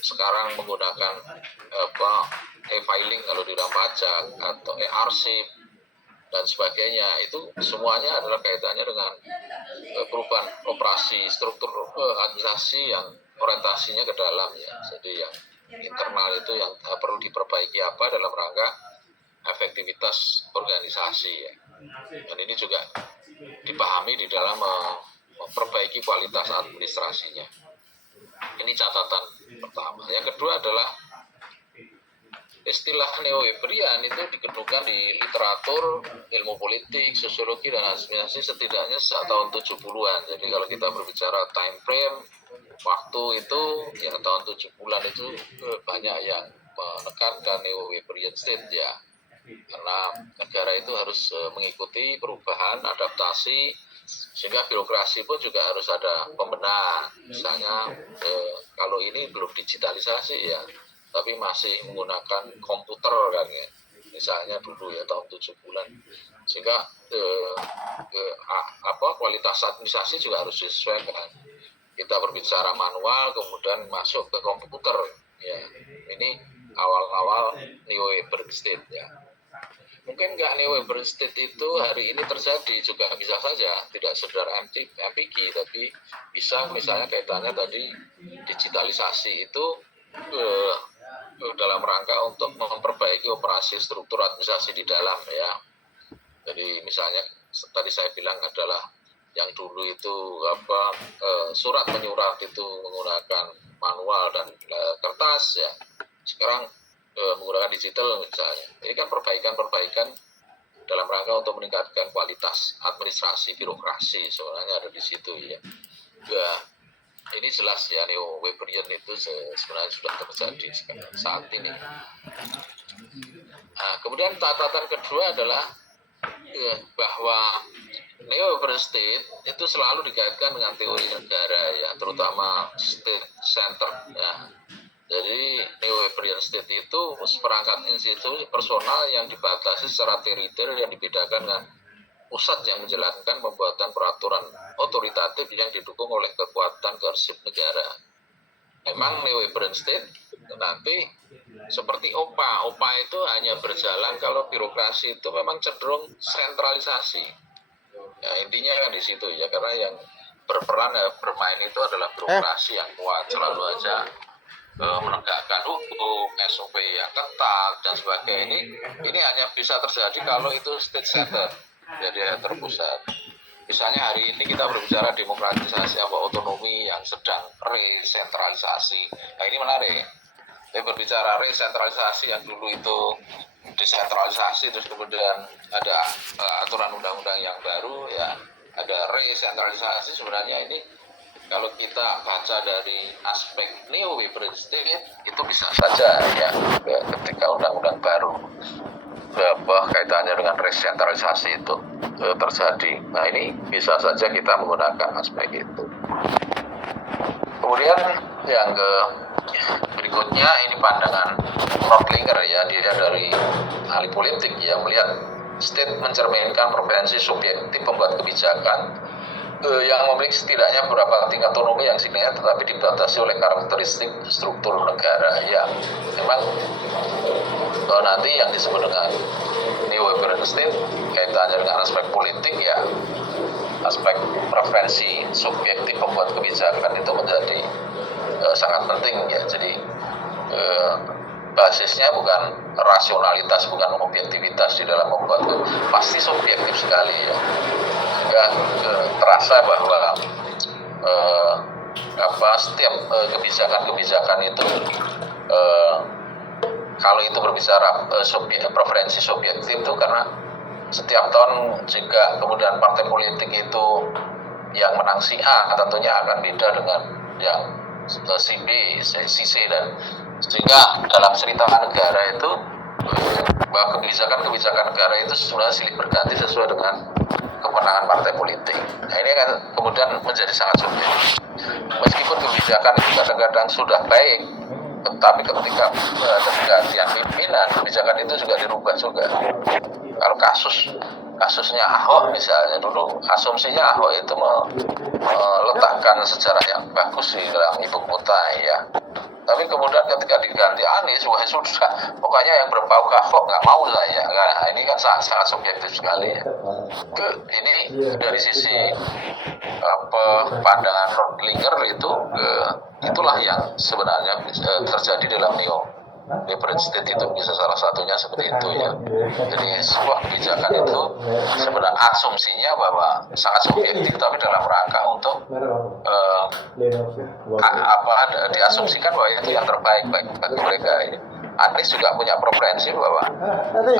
sekarang menggunakan e-filing kalau di dalam pajak atau e-arsip dan sebagainya, itu semuanya adalah kaitannya dengan perubahan operasi struktur administrasi yang orientasinya ke dalam ya. Jadi yang internal itu yang perlu diperbaiki apa dalam rangka efektivitas organisasi ya. Dan ini juga dipahami di dalam memperbaiki kualitas administrasinya. Ini catatan pertama. Yang kedua adalah istilah neo-Weberian itu dikemukakan di literatur ilmu politik, sosiologi, dan administrasi setidaknya sejak tahun 70-an. Jadi kalau kita berbicara time frame, waktu itu ya tahun 70-an itu banyak yang menekankan neo-Weberian state ya. Karena negara itu harus mengikuti perubahan, adaptasi, sehingga birokrasi pun juga harus ada pembenahan. Misalnya kalau ini belum digitalisasi ya, tapi masih menggunakan komputer kan ya, misalnya dulu ya tahun 70-an, sehingga kualitas administrasi juga harus disesuaikan. Kita berbicara manual kemudian masuk ke komputer ya, ini awal-awal neo-Weberian state ya. Mungkin nggak neo-Weberian state itu hari ini terjadi, juga bisa saja tidak sekedar MPG, tapi bisa misalnya kaitannya tadi digitalisasi itu dalam rangka untuk memperbaiki operasi struktur administrasi di dalam ya. Jadi misalnya tadi saya bilang adalah yang dulu itu surat menyurat itu menggunakan manual dan kertas ya, sekarang menggunakan digital misalnya. Ini kan perbaikan dalam rangka untuk meningkatkan kualitas administrasi birokrasi sebenarnya ada di situ ya. Ini jelas ya, neo-Weberian itu sebenarnya sudah terjadi saat ini. Nah, kemudian catatan kedua adalah bahwa neo-Weberian state itu selalu dikaitkan dengan teori negara ya, terutama state center ya. Jadi neo-Weberian state itu seperangkat institusi personal yang dibatasi secara teritorial yang dibedakan dengan pusat yang menjalankan pembuatan peraturan otoritatif yang didukung oleh kekuatan koersif negara. Memang neo-Weberian state nanti seperti OPA itu hanya berjalan kalau birokrasi itu memang cenderung sentralisasi. Ya, intinya kan di situ ya, karena yang berperan bermain itu adalah birokrasi yang kuat, selalu aja menegakkan hukum, SOP yang ketat dan sebagainya. Ini hanya bisa terjadi kalau itu state center, jadi terpusat. Misalnya hari ini kita berbicara demokratisasi otonomi yang sedang resentralisasi. Nah ini menarik. Kita berbicara resentralisasi yang dulu itu desentralisasi, terus kemudian ada aturan undang-undang yang baru ya, ada resentralisasi. Sebenarnya ini kalau kita baca dari aspek neo-Weberian state itu bisa saja ya, ketika undang-undang baru kaitannya dengan resentralisasi itu terjadi. Nah ini bisa saja kita menggunakan aspek itu. Kemudian yang berikutnya ini pandangan Rotlinger ya, dia dari ahli politik yang melihat state mencerminkan preferensi subjektif pembuat kebijakan yang memiliki setidaknya beberapa tingkat otonomi yang signifikan tetapi dibatasi oleh karakteristik struktur negara ya. Memang nanti yang disebut dengan neo-Weberian state kaitannya dengan aspek politik ya, aspek preferensi subjektif pembuat kebijakan itu menjadi sangat penting ya. Jadi basisnya bukan rasionalitas, bukan objektivitas di dalam membuat, pasti subjektif sekali ya. Sehingga terasa bahwa setiap kebijakan itu kalau itu berbicara preferensi subjektif itu karena setiap tahun jika kemudian partai politik itu yang menang si A tentunya akan beda dengan yang si B, si C, dan sehingga dalam cerita negara itu bahwa kebijakan negara itu sebenarnya silih berganti sesuai dengan kemenangan partai politik. Nah ini kan kemudian menjadi sangat subjektif. Meskipun kebijakan itu kadang-kadang sudah baik, tetapi ketika ada pergantian pimpinan, kebijakan itu juga dirubah juga. Kalau kasusnya Ahok misalnya, dulu asumsinya Ahok itu meletakkan sejarah yang bagus di dalam ibu kota ya. Tapi kemudian ketika diganti Anies, wah sudah, pokoknya yang berbau Ahok nggak mau saya. Nah, ini kan sangat subjektif sekali ya. Ini dari sisi pandangan Rottlinger itu, itulah yang sebenarnya terjadi dalam neo-liberal state itu, bisa salah satunya seperti itu ya. Jadi sebuah kebijakan itu sebenarnya asumsinya bahwa sangat subjektif, tapi dalam rangka untuk diasumsikan bahwa itu yang terbaik bagi mereka ya. Anies juga punya preferensi bahwa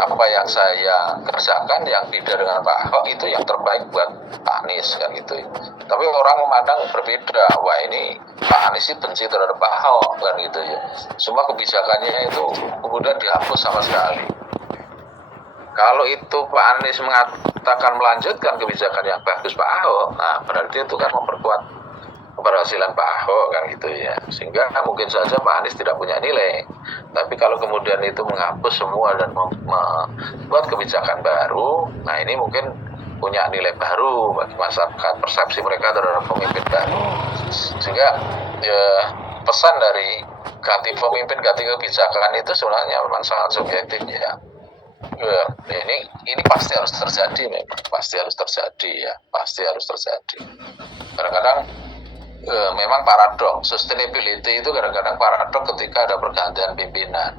apa yang saya kerjakan yang beda dengan Pak Ahok itu yang terbaik buat Pak Anies kan gitu. Tapi orang memandang berbeda, wah ini Pak Anies benci terhadap Pak Ahok kan gitu ya. Semua kebijakannya itu kemudian dihapus sama sekali. Kalau itu Pak Anies mengatakan melanjutkan kebijakan yang bagus Pak Ahok, nah berarti itu kan memperkuat keberhasilan Pak Ahok kan gitu ya, sehingga mungkin saja Pak Anies tidak punya nilai. Tapi kalau kemudian itu menghapus semua dan membuat kebijakan baru, nah ini mungkin punya nilai baru bagi masyarakat, persepsi mereka terhadap pemimpin baru. Sehingga ya, pesan dari ganti pemimpin, ganti kebijakan itu sebenarnya memang sangat subjektif ya. Ini pasti harus terjadi, memang pasti harus terjadi ya, pasti harus terjadi. Kadang-kadang memang paradok, sustainability itu kadang-kadang paradok ketika ada pergantian pimpinan,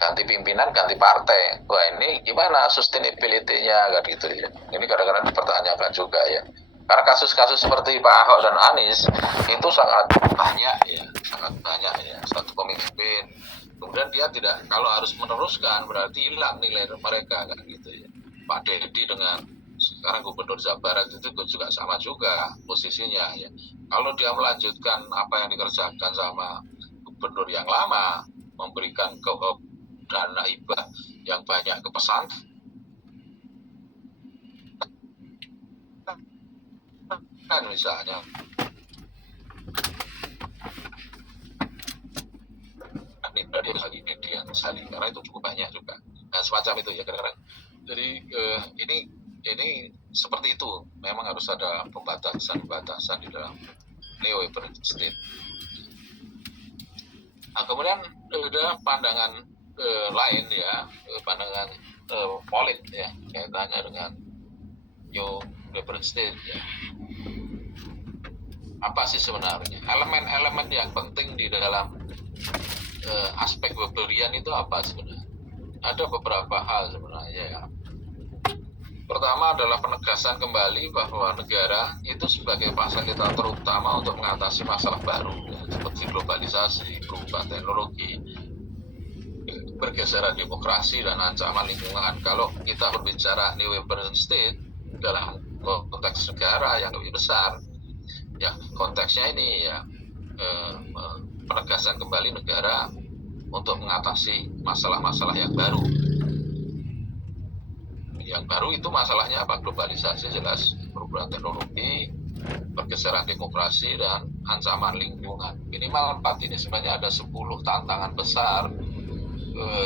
ganti pimpinan, ganti partai. Wah ini gimana sustainability-nya kan gitu ya. Ini kadang-kadang dipertanyakan juga ya. Karena kasus-kasus seperti Pak Ahok dan Anies itu sangat banyak ya, sangat banyak ya. Satu pemimpin, kemudian dia tidak, kalau harus meneruskan berarti hilang nilai mereka kan gitu ya. Pak Dedi dengan sekarang Gubernur Jawa Barat itu juga sama juga posisinya ya. Kalau dia melanjutkan apa yang dikerjakan sama gubernur yang lama, memberikan dana hibah yang banyak ke pesantren misalnya, dia lagi media misalnya, karena itu cukup banyak juga. Nah semacam itu ya kadang-kadang. Jadi ini seperti itu, memang harus ada pembatasan di dalam neo-liberal state. Nah, kemudian ada pandangan lain ya, pandangan polit ya, kaitannya dengan neo-liberal state ya. Apa sih sebenarnya elemen-elemen yang penting di dalam aspek Weberian itu apa sebenarnya? Ada beberapa hal sebenarnya ya. Pertama adalah penegasan kembali bahwa negara itu sebagai fasilitator terutama untuk mengatasi masalah baru ya, seperti globalisasi, perubahan teknologi, pergeseran demokrasi dan ancaman lingkungan. Kalau kita berbicara neo-liberal state dalam konteks negara yang lebih besar, ya konteksnya ini ya penegasan kembali negara untuk mengatasi masalah-masalah yang baru. Yang baru itu masalahnya apa? Globalisasi jelas, perubahan teknologi, pergeseran demokrasi, dan ancaman lingkungan. Minimal 4 ini sebenarnya ada 10 tantangan besar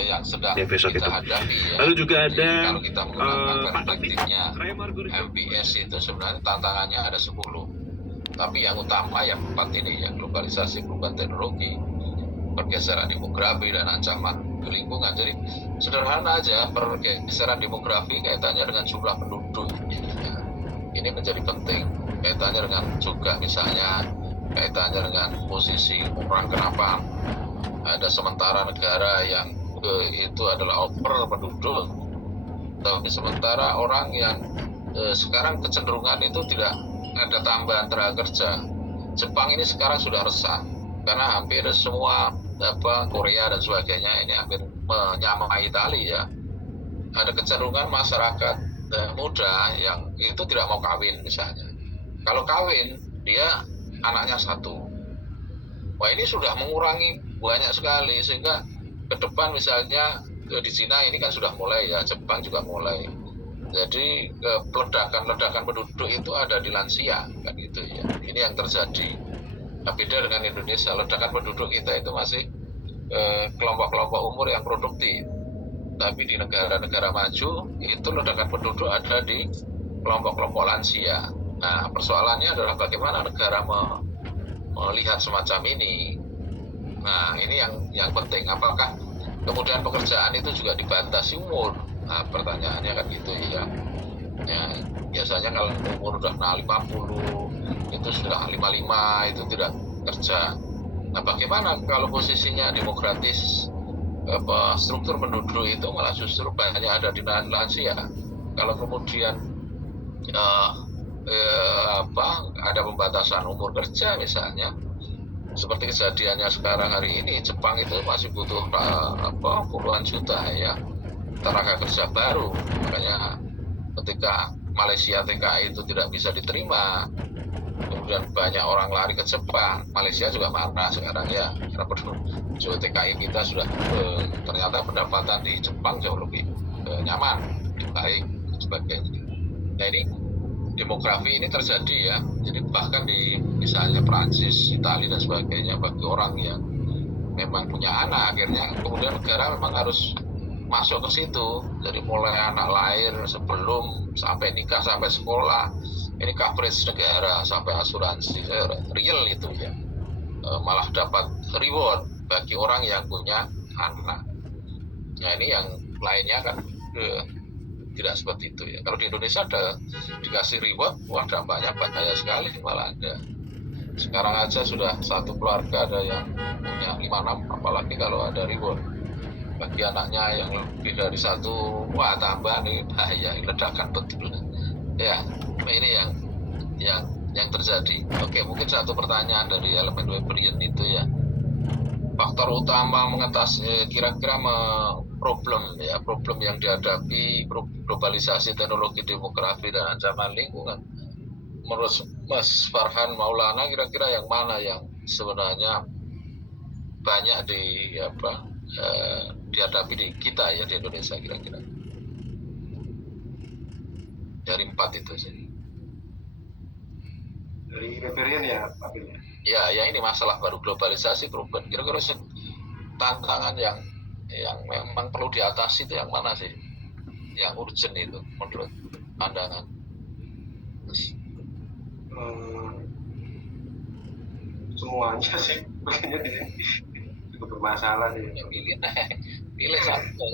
yang sedang kita hadapi ya. Lalu juga ada kalau kita menggunakan perspektifnya MPS itu sebenarnya tantangannya ada 10. Tapi yang utama yang 4 ini ya, globalisasi, perubahan teknologi, pergeseran demografi, dan ancaman lingkungan. Jadi sederhana aja, pergeseran demografi kaitannya dengan jumlah penduduk. Ini menjadi penting. Kaitannya dengan juga misalnya kaitannya dengan posisi orang, kenapa ada sementara negara yang itu adalah over penduduk, tapi sementara orang yang sekarang kecenderungan itu tidak ada tambahan tenaga kerja. Jepang ini sekarang sudah resah karena hampir semua Korea dan sebagainya ini hampir menyamai Italia ya. Ada kecenderungan masyarakat muda yang itu tidak mau kawin misalnya. Kalau kawin dia anaknya 1. Wah ini sudah mengurangi banyak sekali, sehingga ke depan misalnya di Cina ini kan sudah mulai ya, Jepang juga mulai. Jadi ledakan penduduk itu ada di lansia kan gitu ya. Ini yang terjadi. Nah, beda dengan Indonesia, ledakan penduduk kita itu masih kelompok-kelompok umur yang produktif. Tapi di negara-negara maju itu ledakan penduduk ada di kelompok-kelompok lansia. Nah, persoalannya adalah bagaimana negara melihat semacam ini. Nah, ini yang penting. Apakah kemudian pekerjaan itu juga dibatasi umur? Nah, pertanyaannya kan gitu ya. Ya, biasanya kalau umur udah 50, itu sudah 55, itu tidak kerja. Nah, bagaimana kalau posisinya demokratis, struktur penduduk itu malah justru banyak ada di lansia. Kalau kemudian ada pembatasan umur kerja misalnya, seperti kejadiannya sekarang hari ini, Jepang itu masih butuh puluhan juta ya tenaga kerja baru. Makanya ketika Malaysia TKI itu tidak bisa diterima, kemudian banyak orang lari ke Jepang, Malaysia juga marah sekarang ya, karena TKI kita sudah ternyata pendapatan di Jepang jauh lebih nyaman, lebih baik dan sebagainya. Nah, ini demografi ini terjadi ya, jadi bahkan di misalnya Prancis, Italia dan sebagainya, bagi orang yang memang punya anak, akhirnya kemudian negara memang harus masuk ke situ. Jadi mulai anak lahir sebelum sampai nikah sampai sekolah, ini coverage negara sampai asuransi real itu ya, malah dapat reward bagi orang yang punya anak. Nah, ini yang lainnya kan tidak seperti itu ya. Kalau di Indonesia ada dikasih reward, wah dampaknya banyak sekali, malah ada. Sekarang aja sudah satu keluarga ada yang punya 5-6, apalagi kalau ada reward bagi anaknya yang lebih dari satu, wah tambah nih bahaya, ledakan betul ya. Ini yang terjadi. Oke, mungkin satu pertanyaan dari elemen Weberian itu ya, faktor utama mengatasi kira-kira problem yang dihadapi globalisasi, teknologi, demografi, dan ancaman lingkungan. Menurut Mas Farhan Maulana, kira-kira yang mana yang sebenarnya banyak dihadapi di kita ya, di Indonesia, kira-kira dari 4 itu sih. Dari Weberian ya Pak Bin? Ya, ini masalah baru globalisasi, perubahan. Kira-kira tantangan yang memang perlu diatasi itu yang mana sih? Yang urgent itu menurut pandangan? Semuanya sih, makanya di sini cukup bermasalah sih. Ya, pilih satu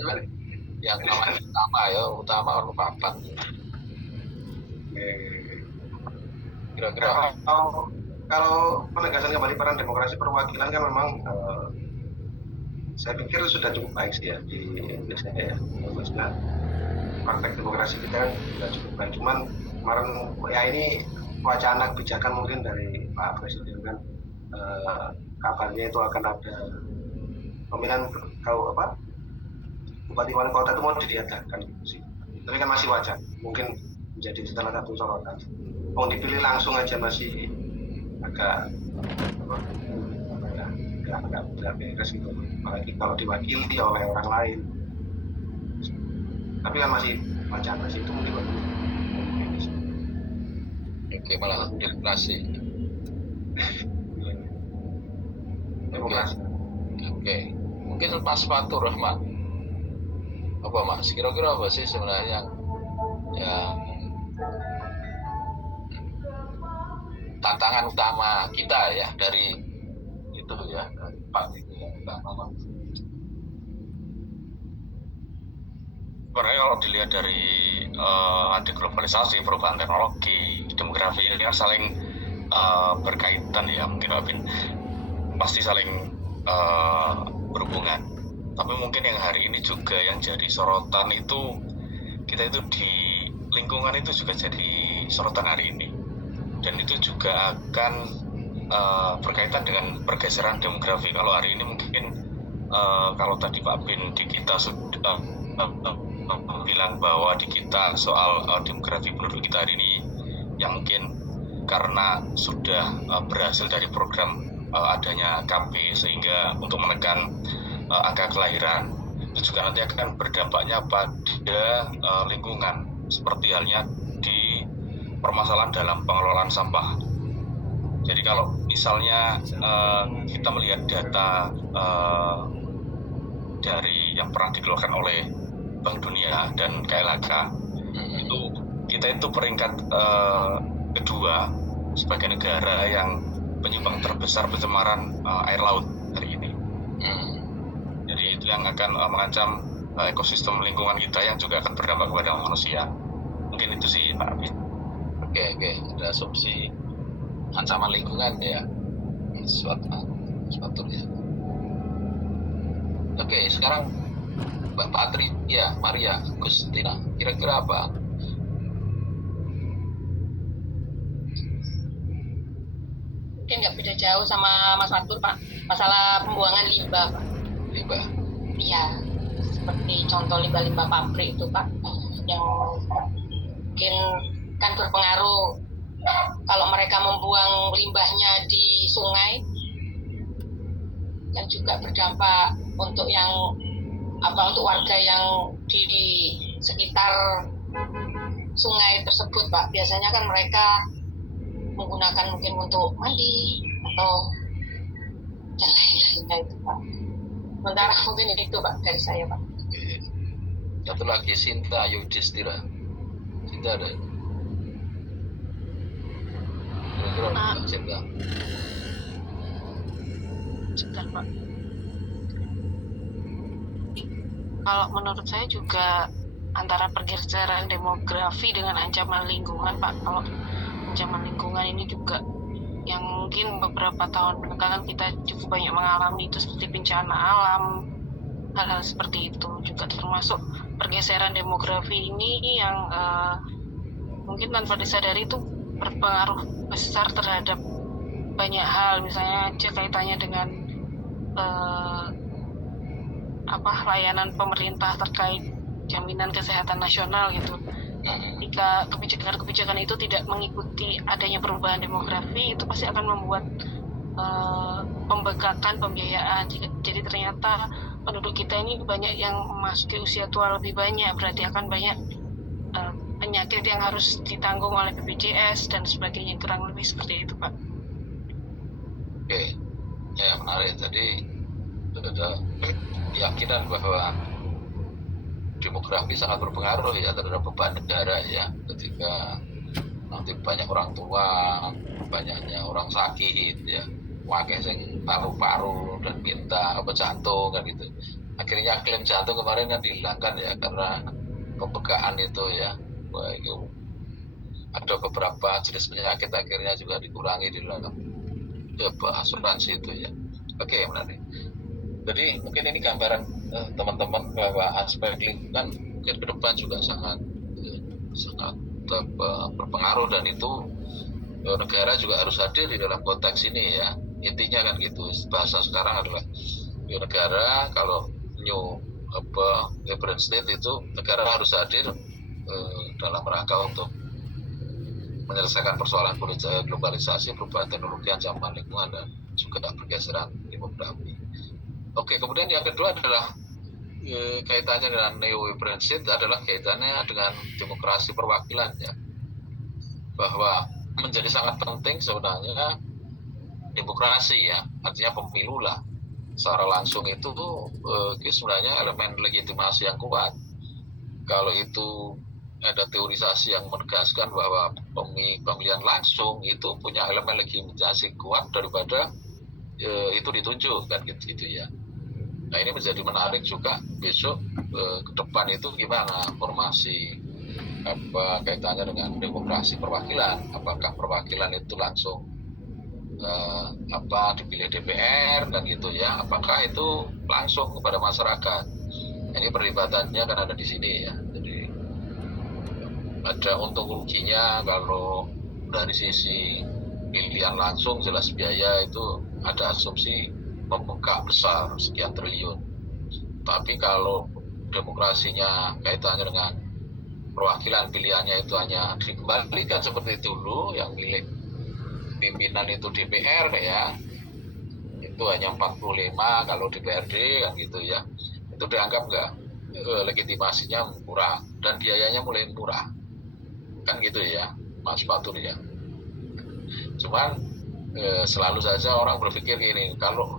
yang utama papan. Kira-kira kalau penegasan kembali peran demokrasi perwakilan kan memang saya pikir sudah cukup baik sih ya di Indonesia ya. Maksudnya praktek demokrasi kita sudah cukup baik. Cuman kemarin ya ini wacana kebijakan mungkin dari Pak Presiden kan, kabarnya itu akan ada pemilihan bupati wali kota itu mau diadakan gitu sih. Tapi kan masih wacana, mungkin menjadi salah satu sorotan. Mau dipilih langsung aja masih agak beres gitu, apalagi kalau diwakili oleh orang lain. Tapi kan masih wacana sih itu mungkin. Oke, malah demokrasi. Oke. Mungkin Mas Fatur Rahman, apa Mas? Kira-kira apa sih sebenarnya yang tantangan utama kita ya dari itu ya, dari Pak itu yang utama. Sebenarnya kalau dilihat dari anti globalisasi, perubahan teknologi, demografi ini kan saling berkaitan ya, mungkin pasti saling berhubungan. Tapi mungkin yang hari ini juga yang jadi sorotan itu, kita itu di lingkungan itu juga jadi sorotan hari ini, dan itu juga akan berkaitan dengan pergeseran demografi. Kalau hari ini mungkin kalau tadi Pak Bin di kita sudah bilang bahwa di kita soal demografi penduduk kita hari ini yang mungkin karena sudah berhasil dari program adanya KB, sehingga untuk menekan angka kelahiran itu juga nanti akan berdampaknya pada lingkungan, seperti halnya di permasalahan dalam pengelolaan sampah. Jadi kalau misalnya kita melihat data dari yang pernah dikeluarkan oleh Bank Dunia dan KLHK, itu kita itu peringkat kedua sebagai negara yang penyumbang terbesar pencemaran air laut hari ini. yang akan mengancam ekosistem lingkungan kita yang juga akan berdampak kepada manusia. Mungkin itu sih Pak Abid. Oke, ada asumsi ancaman lingkungan ya, suatu ya. Oke, sekarang Mbak Patri, ya Maria Agustina, kira-kira apa? Mungkin nggak beda jauh sama Mas Fatur, Pak. Masalah pembuangan limbah, Pak. Limbah? Iya, seperti contoh limbah-limbah pabrik itu, Pak, yang mungkin kan berpengaruh kalau mereka membuang limbahnya di sungai, kan juga berdampak untuk untuk warga yang di sekitar sungai tersebut, Pak. Biasanya kan mereka menggunakan mungkin untuk mandi atau dan lain-lainnya itu, Pak. Sementara mungkin itu, Pak, dari saya, Pak. Oke. Satu lagi, Sinta Yudhistira. Sinta ada? Kira-kira Sinta. Sebentar, Pak. Kalau menurut saya juga antara pergeseran demografi dengan ancaman lingkungan, Pak. Kalau ancaman lingkungan ini juga yang mungkin beberapa tahun belakangan kita cukup banyak mengalami itu seperti bencana alam, hal-hal seperti itu juga termasuk pergeseran demografi ini yang mungkin tanpa disadari itu berpengaruh besar terhadap banyak hal, misalnya aja kaitannya dengan layanan pemerintah terkait jaminan kesehatan nasional gitu. Jika kebijakan-kebijakan itu tidak mengikuti adanya perubahan demografi, itu pasti akan membuat pembengkakan pembiayaan. Jadi ternyata penduduk kita ini banyak yang memasuki usia tua lebih banyak, berarti akan banyak penyakit yang harus ditanggung oleh BPJS dan sebagainya, kurang lebih seperti itu, Pak. Oke, ya menarik. Tadi ada keyakinan bahwa demografi sangat berpengaruh ya terhadap beban negara ya, ketika nanti banyak orang tua, banyaknya orang sakit ya, wakil sing paru-paru dan minta jantung kan gitu. Akhirnya klaim jantung kemarin kan dihilangkan ya karena pembekaan itu ya. Ada beberapa jenis penyakit akhirnya juga dikurangi di dalam asuransi itu ya. Oke, menarik. Jadi mungkin ini gambaran teman-teman bahwa aspek lingkungan mungkin ke depan juga sangat berpengaruh, dan itu negara juga harus hadir di dalam konteks ini ya. Intinya kan gitu, bahasa sekarang adalah negara kalau new Liberal State itu negara harus hadir dalam rangka untuk menyelesaikan persoalan globalisasi, perubahan teknologi, ancaman lingkungan, dan juga pergeseran demografi. Oke, kemudian yang kedua adalah kaitannya dengan neoliberal state adalah kaitannya dengan demokrasi perwakilan ya, bahwa menjadi sangat penting sebenarnya demokrasi ya, artinya pemilu lah secara langsung itu sebenarnya elemen legitimasi yang kuat. Kalau itu ada teorisasi yang menegaskan bahwa pemilihan langsung itu punya elemen legitimasi kuat daripada itu ditunjuk kan gitu ya. Nah ini menjadi menarik juga besok ke depan itu gimana formasi kaitannya dengan demokrasi perwakilan. Apakah perwakilan itu langsung dipilih DPR dan gitu ya? Apakah itu langsung kepada masyarakat? Ini perdebatannya kan ada di sini ya. Jadi ada untung ruginya kalau dari sisi pilihan langsung jelas biaya itu ada asumsi membengkak besar sekian triliun. Tapi kalau demokrasinya kaitannya dengan perwakilan, pilihannya itu hanya dikembalikan seperti dulu, yang milik pimpinan itu DPR ya, itu hanya 45 kalau DPRD kan gitu ya, itu dianggap nggak legitimasinya murah dan biayanya mulai murah kan gitu ya Mas Fatur ya. Cuman selalu saja orang berpikir gini, kalau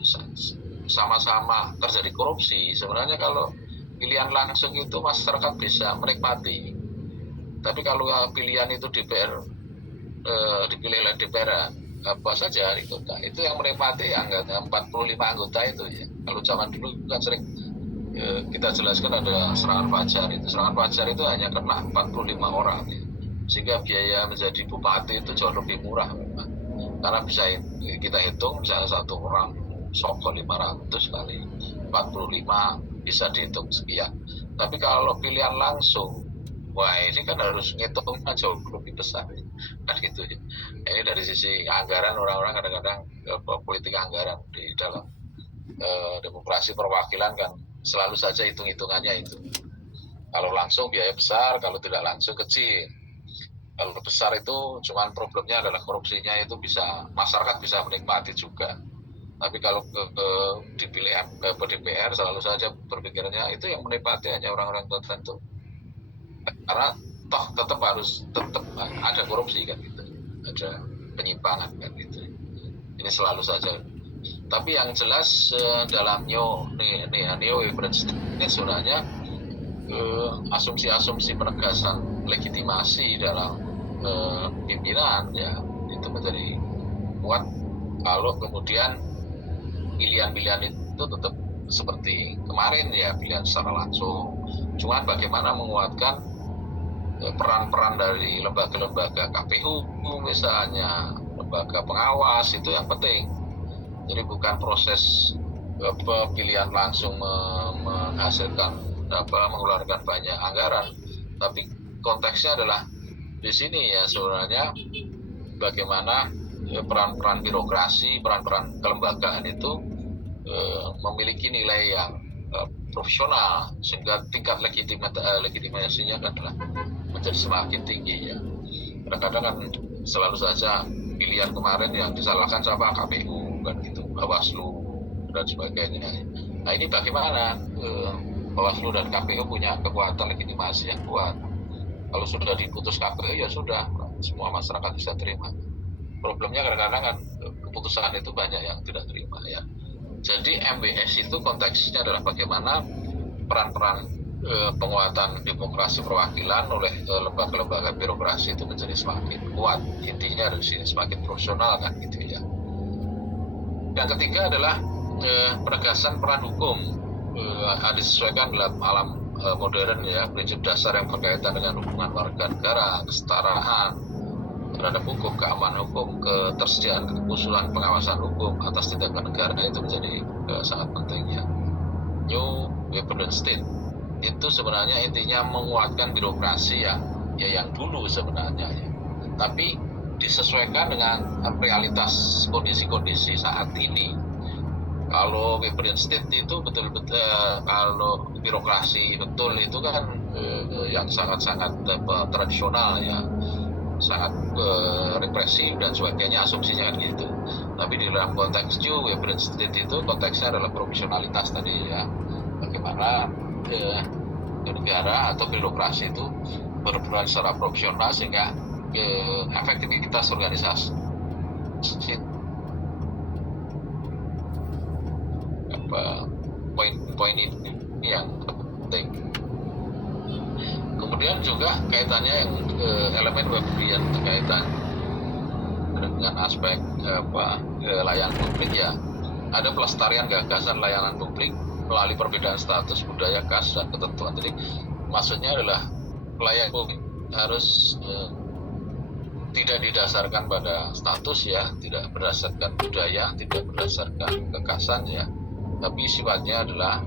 sama-sama terjadi korupsi, sebenarnya kalau pilihan langsung itu masyarakat bisa menikmati. Tapi kalau pilihan itu DPR dipilih oleh DPR apa saja itu yang menikmati anggota 45 anggota itu ya. Kalau zaman dulu kan sering kita jelaskan ada serangan fajar itu. Serangan fajar itu hanya kena 45 orang ya. Sehingga biaya menjadi bupati itu jauh lebih murah memang. Karena bisa kita hitung misalnya satu orang soko 500 kali 45 bisa dihitung sekian. Tapi kalau pilihan langsung, wah ini kan harus ngitungnya jauh lebih besar kan gitu ya. Ini dari sisi anggaran, orang-orang kadang-kadang politik anggaran di dalam demokrasi perwakilan kan selalu saja hitung-hitungannya itu. Kalau langsung biaya besar, kalau tidak langsung kecil. Kalau besar itu cuman problemnya adalah korupsinya itu bisa, masyarakat bisa menikmati juga. Tapi kalau dipilih ke DPR selalu saja berpikirnya itu yang menikmati hanya orang-orang tertentu. Karena toh tetap ada korupsi kan gitu, ada penyimpangan kan gitu. Ini selalu saja. Tapi yang jelas dalam neo ini sebenarnya asumsi-asumsi penegasan legitimasi dalam pimpinan ya itu menjadi kuat kalau kemudian pilihan-pilihan itu tetap seperti kemarin ya, pilihan secara langsung. Cuma bagaimana menguatkan peran-peran dari lembaga-lembaga KPU misalnya, lembaga pengawas itu yang penting. Jadi bukan proses pilihan langsung menghasilkan mengeluarkan banyak anggaran, tapi konteksnya adalah di sini ya sebenarnya bagaimana peran-peran birokrasi, peran-peran kelembagaan itu memiliki nilai yang profesional sehingga tingkat legitimasinya adalah menjadi semakin tinggi ya. Kadang-kadang kan selalu saja pilihan kemarin yang disalahkan siapa, KPU kan gitu, Bawaslu dan sebagainya. Nah ini bagaimana Bawaslu dan KPU punya kekuatan legitimasi yang kuat. Kalau sudah diputus KPU ya sudah, semua masyarakat bisa terima. Problemnya kadang-kadang kan keputusan itu banyak yang tidak terima ya. Jadi MBS itu konteksnya adalah bagaimana peran-peran penguatan demokrasi perwakilan oleh lembaga-lembaga birokrasi itu menjadi semakin kuat. Intinya dari sini semakin profesional kan gitu ya. Yang ketiga adalah penegasan peran hukum disesuaikan dalam alam modern ya, prinsip dasar yang berkaitan dengan hubungan warga negara, kesetaraan terhadap hukum, keamanan hukum, ketersediaan keusulan pengawasan hukum atas tindakan negara itu menjadi sangat penting ya. New Weapon State itu sebenarnya intinya menguatkan birokrasi yang dulu sebenarnya ya. Tapi disesuaikan dengan realitas kondisi-kondisi saat ini. Kalau Weapon State itu betul-betul kalau birokrasi betul itu kan yang sangat-sangat tradisional ya, sangat represif dan sebagainya, asumsinya kan gitu. Tapi di dalam konteks New Weapon State itu konteksnya adalah profesionalitas tadi ya, bagaimana negara atau birokrasi itu berperan secara profesional sehingga efektivitas organisasi poin-poin ini yang penting. Kemudian juga kaitannya yang elemen yang berkaitan dengan aspek layanan publik ya. Ada pelestarian gagasan layanan publik melalui perbedaan status budaya khas dan ketentuan. Jadi maksudnya adalah pelayanan publik harus tidak didasarkan pada status ya, tidak berdasarkan budaya, tidak berdasarkan kekhasan ya, tapi sifatnya adalah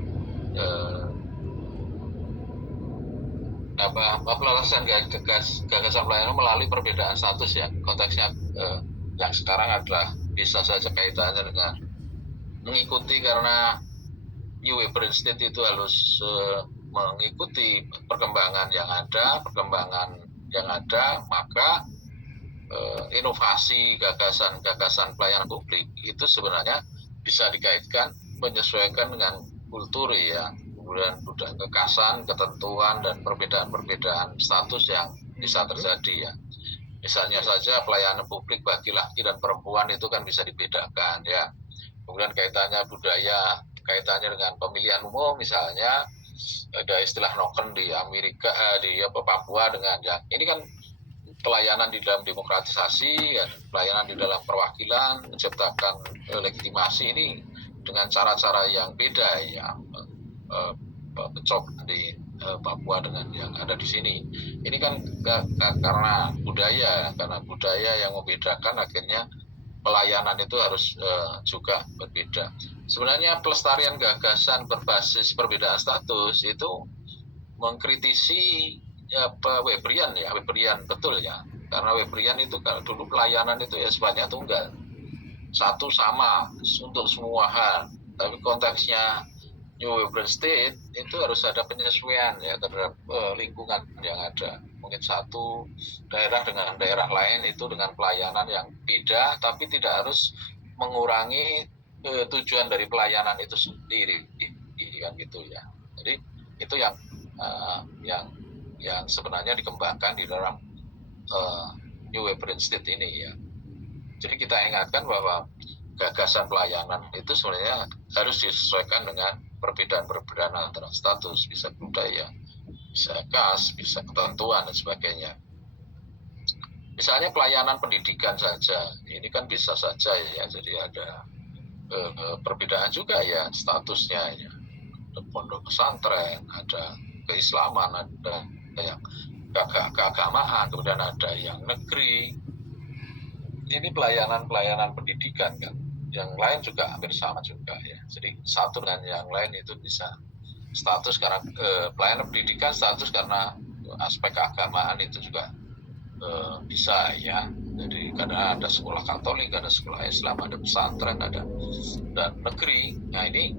pelestarian gagasan pelayanan melalui perbedaan status ya. Konteksnya yang sekarang adalah bisa saja kaitannya dengan mengikuti, karena New Weapon State itu harus mengikuti perkembangan yang ada, maka inovasi gagasan pelayanan publik itu sebenarnya bisa dikaitkan menyesuaikan dengan kultur ya, kemudian kekhasan, ketentuan dan perbedaan status yang bisa terjadi ya. Misalnya saja pelayanan publik bagi laki dan perempuan itu kan bisa dibedakan ya. Kemudian kaitannya budaya, kaitannya dengan pemilihan umum misalnya, ada istilah noken di Amerika, di Papua dengan ya. Ini kan pelayanan di dalam demokratisasi dan pelayanan di dalam perwakilan, menciptakan legitimasi ini dengan cara-cara yang beda ya. mencoba di Papua dengan yang ada di sini. Ini kan karena budaya yang membedakan, akhirnya pelayanan itu harus juga berbeda. Sebenarnya pelestarian gagasan berbasis perbedaan status itu mengkritisi Weberian betul ya. Karena Weberian itu kalau dulu pelayanan itu ya sifatnya tunggal, satu sama untuk semua hal. Tapi konteksnya New Weberian State itu harus ada penyesuaian ya terhadap lingkungan yang ada. Mungkin satu daerah dengan daerah lain itu dengan pelayanan yang beda, tapi tidak harus mengurangi tujuan dari pelayanan itu sendiri, kan gitu ya. Jadi itu yang sebenarnya dikembangkan di dalam New Weberian State ini ya. Jadi kita ingatkan bahwa gagasan pelayanan itu sebenarnya harus disesuaikan dengan perbedaan antara status, bisa budaya, bisa kas, bisa ketentuan dan sebagainya. Misalnya pelayanan pendidikan saja, ini kan bisa saja ya, jadi ada perbedaan juga ya statusnya ya. Ada pondok pesantren, ada keislaman, ada yang keagamaan, kemudian ada yang negeri. Ini pelayanan pendidikan kan, yang lain juga hampir sama juga ya. Jadi satu dengan yang lain itu bisa status karena pelayanan pendidikan, status karena aspek keagamaan itu juga bisa ya. Jadi karena ada sekolah Katolik, ada sekolah Islam, ada pesantren, ada dan negeri. Nah ini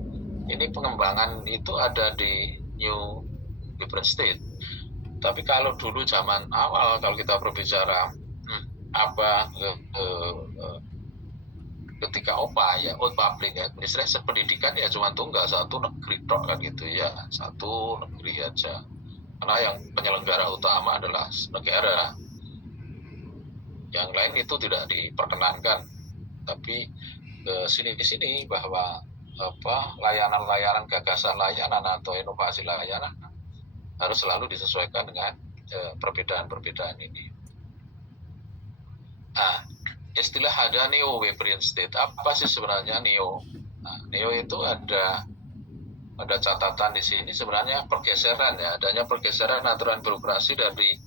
pengembangan itu ada di New Weberian State. Tapi kalau dulu zaman awal, kalau kita berbicara ketika OPA ya, Old Public Administration, pendidikan ya cuma tunggal, satu negeri tok kan gitu ya, satu negeri aja. Karena yang penyelenggara utama adalah negara. Yang lain itu tidak diperkenankan. Tapi sini bahwa layanan gagasan layanan atau inovasi layanan harus selalu disesuaikan dengan perbedaan ini. Istilah ada Neo Weberian State. Apa sih sebenarnya Neo? Neo itu ada catatan di sini sebenarnya pergeseran ya, adanya pergeseran aturan birokrasi dari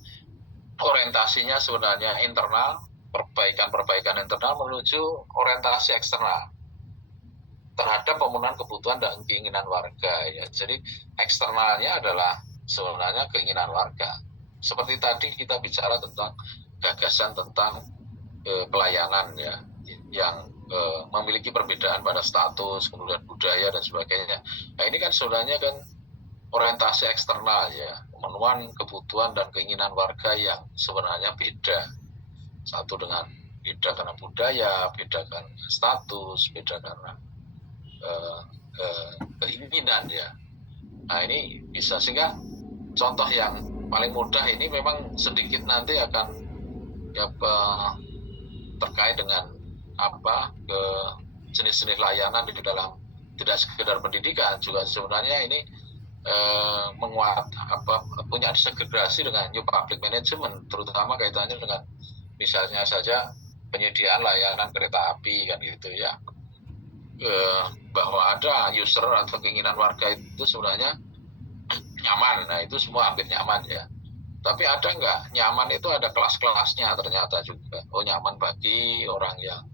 orientasinya sebenarnya internal, perbaikan internal menuju orientasi eksternal terhadap pemenuhan kebutuhan dan keinginan warga ya. Jadi eksternalnya adalah sebenarnya keinginan warga. Seperti tadi kita bicara tentang gagasan tentang pelayanan ya, yang memiliki perbedaan pada status, kemudian budaya dan sebagainya. Nah ini kan sebenarnya kan orientasi eksternal ya, pemenuhan kebutuhan dan keinginan warga yang sebenarnya beda. Satu dengan beda karena budaya, beda karena status, beda karena keinginan ya. Nah ini bisa, sehingga contoh yang paling mudah ini memang sedikit nanti akan terkait dengan jenis-jenis layanan di dalam tidak sekedar pendidikan, juga sebenarnya ini punya segregasi dengan New Public Management, terutama kaitannya dengan misalnya saja penyediaan layanan kereta api kan gitu ya, bahwa ada user atau keinginan warga itu sebenarnya nyaman. Nah itu semua hampir nyaman ya. Tapi ada nggak nyaman itu, ada kelas-kelasnya ternyata juga. Nyaman bagi orang yang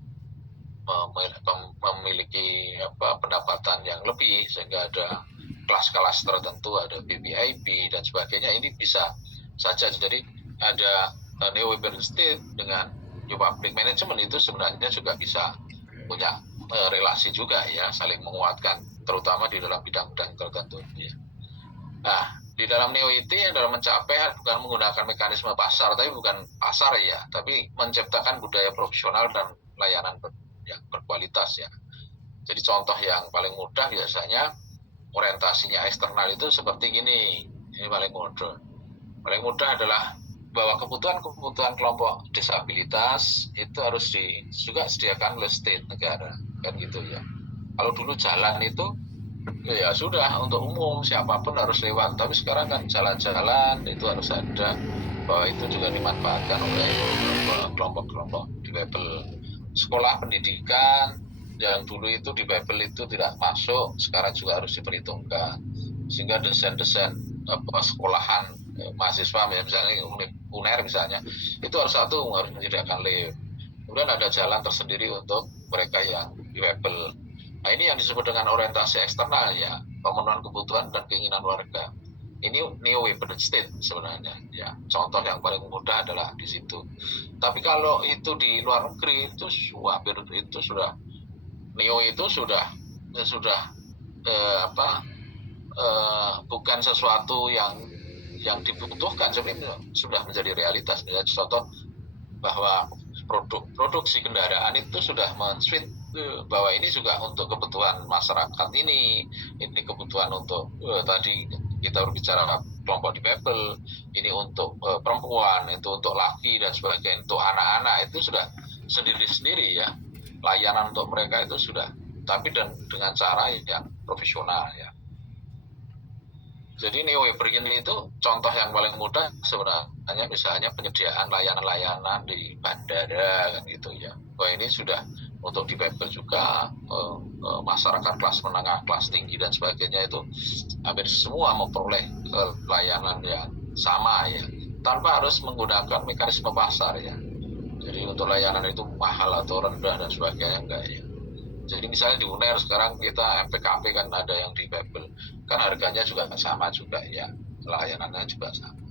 memiliki pendapatan yang lebih, sehingga ada kelas-kelas tertentu, ada VVIP dan sebagainya. Ini bisa saja. Jadi ada Neo Weberian State dengan New Public Management itu sebenarnya juga bisa punya relasi juga ya, saling menguatkan, terutama di dalam bidang-bidang tertentu ya. Nah, di dalam Neo IT yang dalam mencapai bukan menggunakan mekanisme pasar, tapi bukan pasar ya, tapi menciptakan budaya profesional dan layanan yang berkualitas ya. Jadi contoh yang paling mudah biasanya orientasinya eksternal itu seperti gini. Ini paling mudah adalah bahwa kebutuhan kelompok disabilitas itu harus juga disediakan oleh state, negara kan gitu ya. Kalau dulu jalan itu ya sudah untuk umum, siapapun harus lewat, tapi sekarang kan jalan-jalan itu harus ada, bahwa itu juga dimanfaatkan oleh kelompok-kelompok difabel. Sekolah pendidikan yang dulu itu difabel itu tidak masuk, sekarang juga harus diperhitungkan. sehingga desain-desain sekolahan mahasiswa misalnya UNER misalnya itu harus menyediakan lift. Kemudian ada jalan tersendiri untuk mereka yang difabel. Nah ini yang disebut dengan orientasi eksternal ya, pemenuhan kebutuhan dan keinginan warga. Ini neo urban state sebenarnya ya. Contoh yang paling mudah adalah di situ. Tapi kalau itu di luar negeri itu hampir itu sudah neo itu sudah bukan sesuatu yang dibutuhkan, sebenarnya sudah menjadi realitas. Ya, contoh bahwa produksi kendaraan itu sudah men-switch bahwa ini juga untuk kebutuhan masyarakat ini kebutuhan untuk tadi kita berbicara kelompok difabel, ini untuk perempuan, itu untuk laki dan sebagainya, untuk anak-anak itu sudah sendiri-sendiri ya, layanan untuk mereka itu sudah, tapi dengan cara yang profesional ya. Jadi neo urban itu contoh yang paling mudah sebenarnya misalnya penyediaan layanan-layanan di bandara kan gitu ya. Bahwa ini sudah untuk difabel juga masyarakat kelas menengah, kelas tinggi dan sebagainya itu hampir semua memperoleh layanan yang sama ya, tanpa harus menggunakan mekanisme pasar ya. Jadi untuk layanan itu mahal atau rendah dan sebagainya enggak ya. Jadi misalnya di UNER sekarang kita MPKP kan ada yang difabel, kan harganya juga sama juga ya, layanannya juga sama.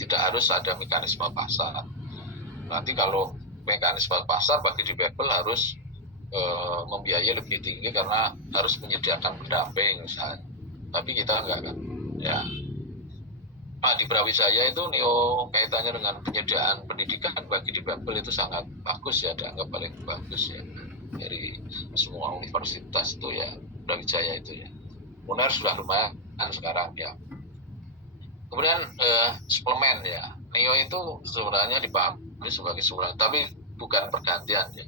Tidak harus ada mekanisme pasar. Nanti kalau mekanisme pasar bagi difabel harus membiayai lebih tinggi karena harus menyediakan pendamping misalnya. Tapi kita enggak kan, ya. Nah, di Brawijaya itu neo kaitannya dengan penyediaan pendidikan bagi difabel itu sangat bagus ya, dianggap paling bagus ya. Dari semua universitas itu ya, Brawijaya itu ya. UNER sudah lumayan sekarang ya. Kemudian suplemen ya, neo itu sebenarnya dipahami sebagai suplemen, tapi bukan pergantian ya.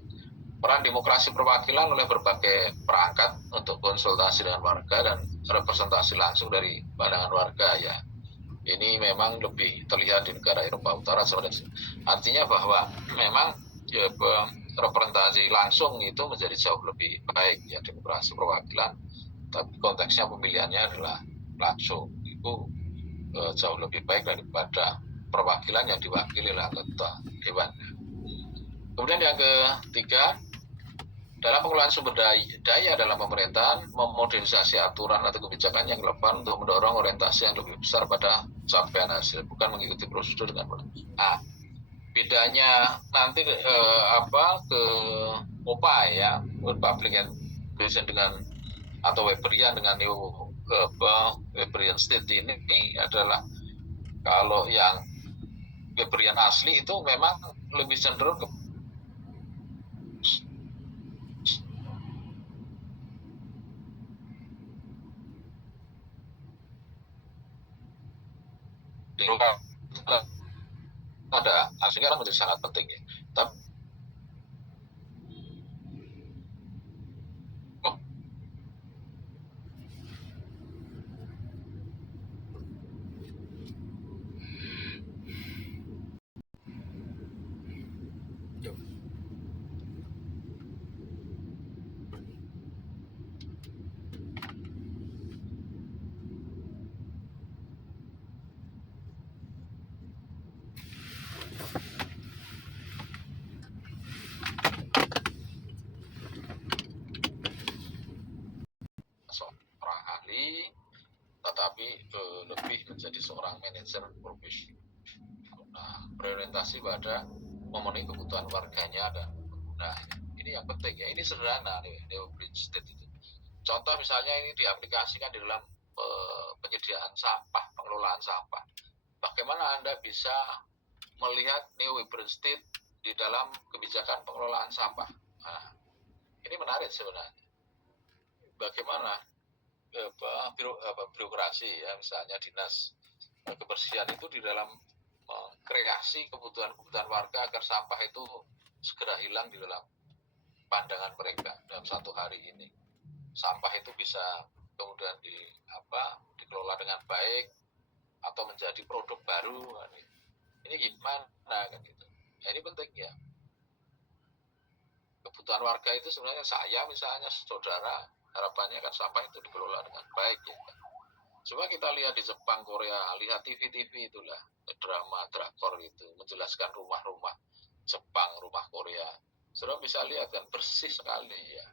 Peran demokrasi perwakilan oleh berbagai perangkat untuk konsultasi dengan warga dan representasi langsung dari pandangan warga ya. Ini memang lebih terlihat di negara Eropa Utara sebenarnya. Artinya bahwa memang ya, representasi langsung itu menjadi jauh lebih baik ya, demokrasi perwakilan, tapi konteksnya pemilihannya adalah langsung itu jauh lebih baik daripada perwakilan yang diwakili oleh anggota dewan. Kemudian yang ketiga, dalam pengelolaan sumber daya dalam pemerintahan, memodernisasi aturan atau kebijakan yang relevan untuk mendorong orientasi yang lebih besar pada capaian hasil, bukan mengikuti prosedur dengan benar. Nah, bedanya nanti ke OPA ya, Public Administration dengan atau Weberian dengan neo Weberian State ini adalah kalau yang Weberian asli itu memang lebih cenderung ke ada aslinya kan menjadi sangat penting ya. Tapi seorang ahli, tetapi lebih menjadi seorang manajer profesional. Nah, berorientasi pada memenuhi kebutuhan warganya dan penggunanya. Ini yang penting ya. Ini sederhana neo urban state itu. Contoh misalnya ini diaplikasikan di dalam penyediaan sampah, pengelolaan sampah. Bagaimana Anda bisa melihat neo urban state di dalam kebijakan pengelolaan sampah? Nah, ini menarik sebenarnya. Bagaimana birokrasi ya, misalnya dinas kebersihan itu di dalam kreasi kebutuhan warga agar sampah itu segera hilang di dalam pandangan mereka dalam satu hari ini. Sampah itu bisa kemudian dikelola dengan baik atau menjadi produk baru. Ini gimana kan gitu. Nah, ini penting ya. Kebutuhan warga itu sebenarnya saya misalnya saudara, harapannya kan sampah itu dikelola dengan baik ya. Coba kita lihat di Jepang, Korea, lihat TV-TV itulah, drama, drakor itu, menjelaskan rumah-rumah Jepang, rumah Korea. Sudah bisa lihat kan, bersih sekali ya.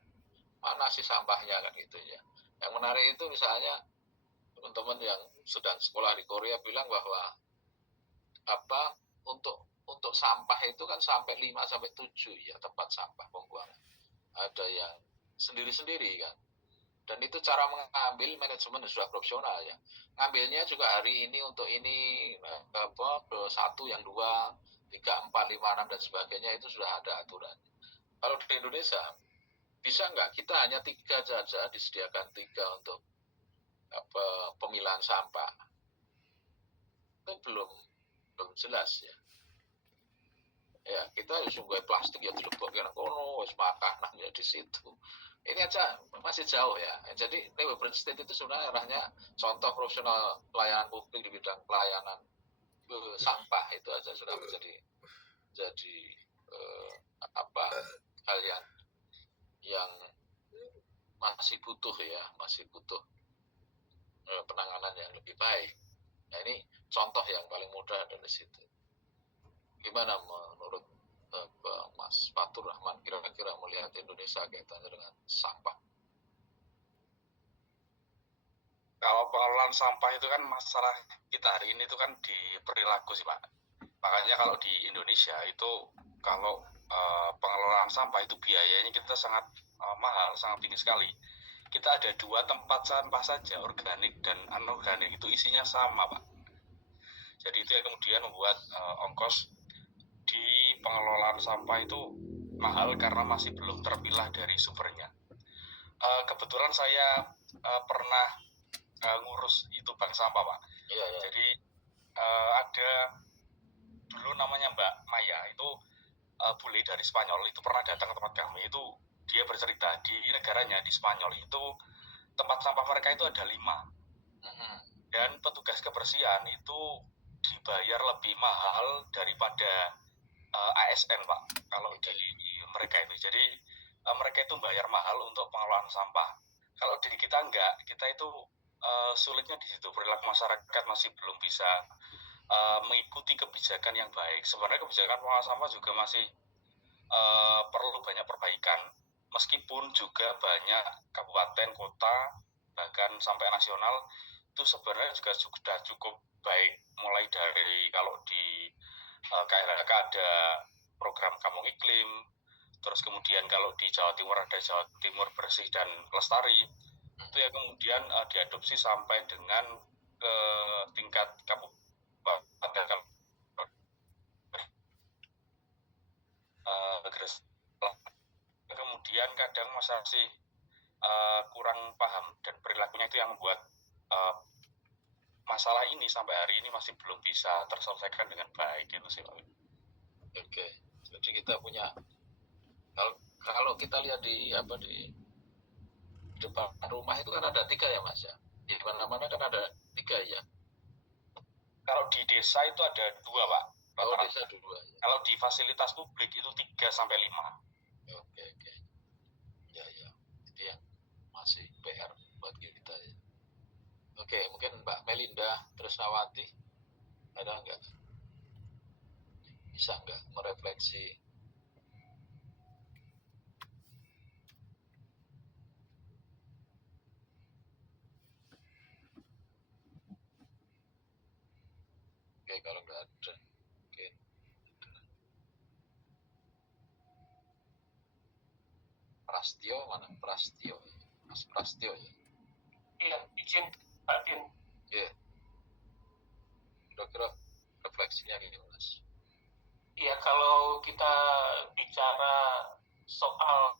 Mana sih sampahnya kan gitu ya. Yang menarik itu misalnya teman-teman yang sedang sekolah di Korea bilang bahwa apa untuk sampah itu kan sampai 5 sampai 7 ya tempat sampah pembuangan. Ada yang sendiri-sendiri kan. Dan itu cara mengambil manajemen sudah profesional ya. Ngambilnya juga hari ini untuk ini satu yang 2, 3, 4, 5, 6 dan sebagainya itu sudah ada aturan. Kalau di Indonesia bisa nggak kita hanya 3 saja disediakan 3 untuk pemilahan sampah? Itu belum jelas ya. Ya kita sungguh plastik ya dilebokkan kono, wis makanan ya di situ. Ini aja masih jauh ya. Jadi New State itu sebenarnya arahnya contoh profesional pelayanan publik di bidang pelayanan sampah itu aja sudah menjadi hal yang masih butuh penanganan yang lebih baik. Nah ini contoh yang paling mudah dari situ. Gimana menurut Mas Fatur Rahman kira-kira melihat Indonesia kaitannya dengan sampah? Kalau pengelolaan sampah itu kan masalah kita hari ini itu kan di perilaku sih Pak. Makanya kalau di Indonesia itu kalau pengelolaan sampah itu biayanya kita sangat mahal, sangat tinggi sekali. Kita ada 2 tempat sampah saja, organik dan anorganik, itu isinya sama Pak. Jadi itu yang kemudian membuat ongkos di pengelolaan sampah itu mahal karena masih belum terpilah dari sumbernya. Kebetulan saya pernah ngurus itu bank sampah Pak. Iya. Jadi ada dulu namanya Mbak Maya, itu bule dari Spanyol, itu pernah datang ke tempat kami. Itu dia bercerita di negaranya, di Spanyol itu tempat sampah mereka itu ada 5. Dan petugas kebersihan itu dibayar lebih mahal daripada ASN Pak, kalau di mereka itu. Jadi mereka itu bayar mahal untuk pengelolaan sampah. Kalau di kita enggak, kita itu sulitnya di situ. Perilaku masyarakat masih belum bisa mengikuti kebijakan yang baik. Sebenarnya kebijakan pengelolaan sampah juga masih perlu banyak perbaikan. Meskipun juga banyak kabupaten, kota, bahkan sampai nasional itu sebenarnya juga sudah cukup baik. Mulai dari kalau di KLHK ada program Kampung Iklim, terus kemudian kalau di Jawa Timur ada Jawa Timur Bersih dan Lestari, itu yang kemudian diadopsi sampai dengan ke tingkat kabupaten kemudian kadang masih kurang paham dan perilakunya itu yang membuat masalah ini sampai hari ini masih belum bisa terselesaikan dengan baik gitu sih Pak. Oke, jadi kita punya kalau kita lihat di depan rumah itu kan ada 3 ya Mas ya. Di mana-mana kan ada 3 ya. Kalau di desa itu ada 2 Pak. Kalau desa 2 ya. Kalau di fasilitas publik itu 3 sampai 5. Oke. Ya. Itu yang masih PR buat kita ya. Oke, mungkin Mbak Melinda Tresnawati ada nggak? Bisa nggak merefleksi? Oke, kalau nggak ada, oke. Prastio mana? Prastio, Mas Prastio ya. Iya, izin Pak Din. Iya. Kira-kira refleksinya gini Mas. Iya, kalau kita bicara soal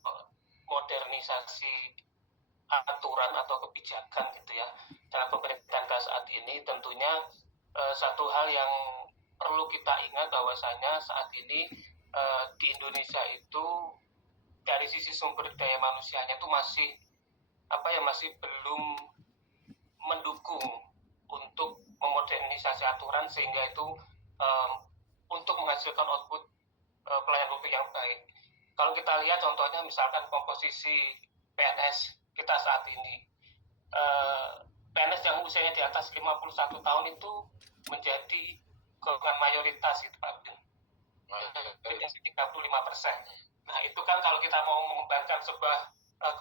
modernisasi aturan atau kebijakan gitu ya dalam pemerintahan saat ini, tentunya satu hal yang perlu kita ingat bahwasanya saat ini di Indonesia itu dari sisi sumber daya manusianya itu masih belum mendukung untuk memodernisasi aturan sehingga itu untuk menghasilkan output pelayanan publik yang baik. Kalau kita lihat contohnya misalkan komposisi PNS kita saat ini, PNS yang usianya di atas 51 tahun itu menjadi golongan mayoritas itu Pak Bin. Jadi 35%. Nah itu kan kalau kita mau mengembangkan sebuah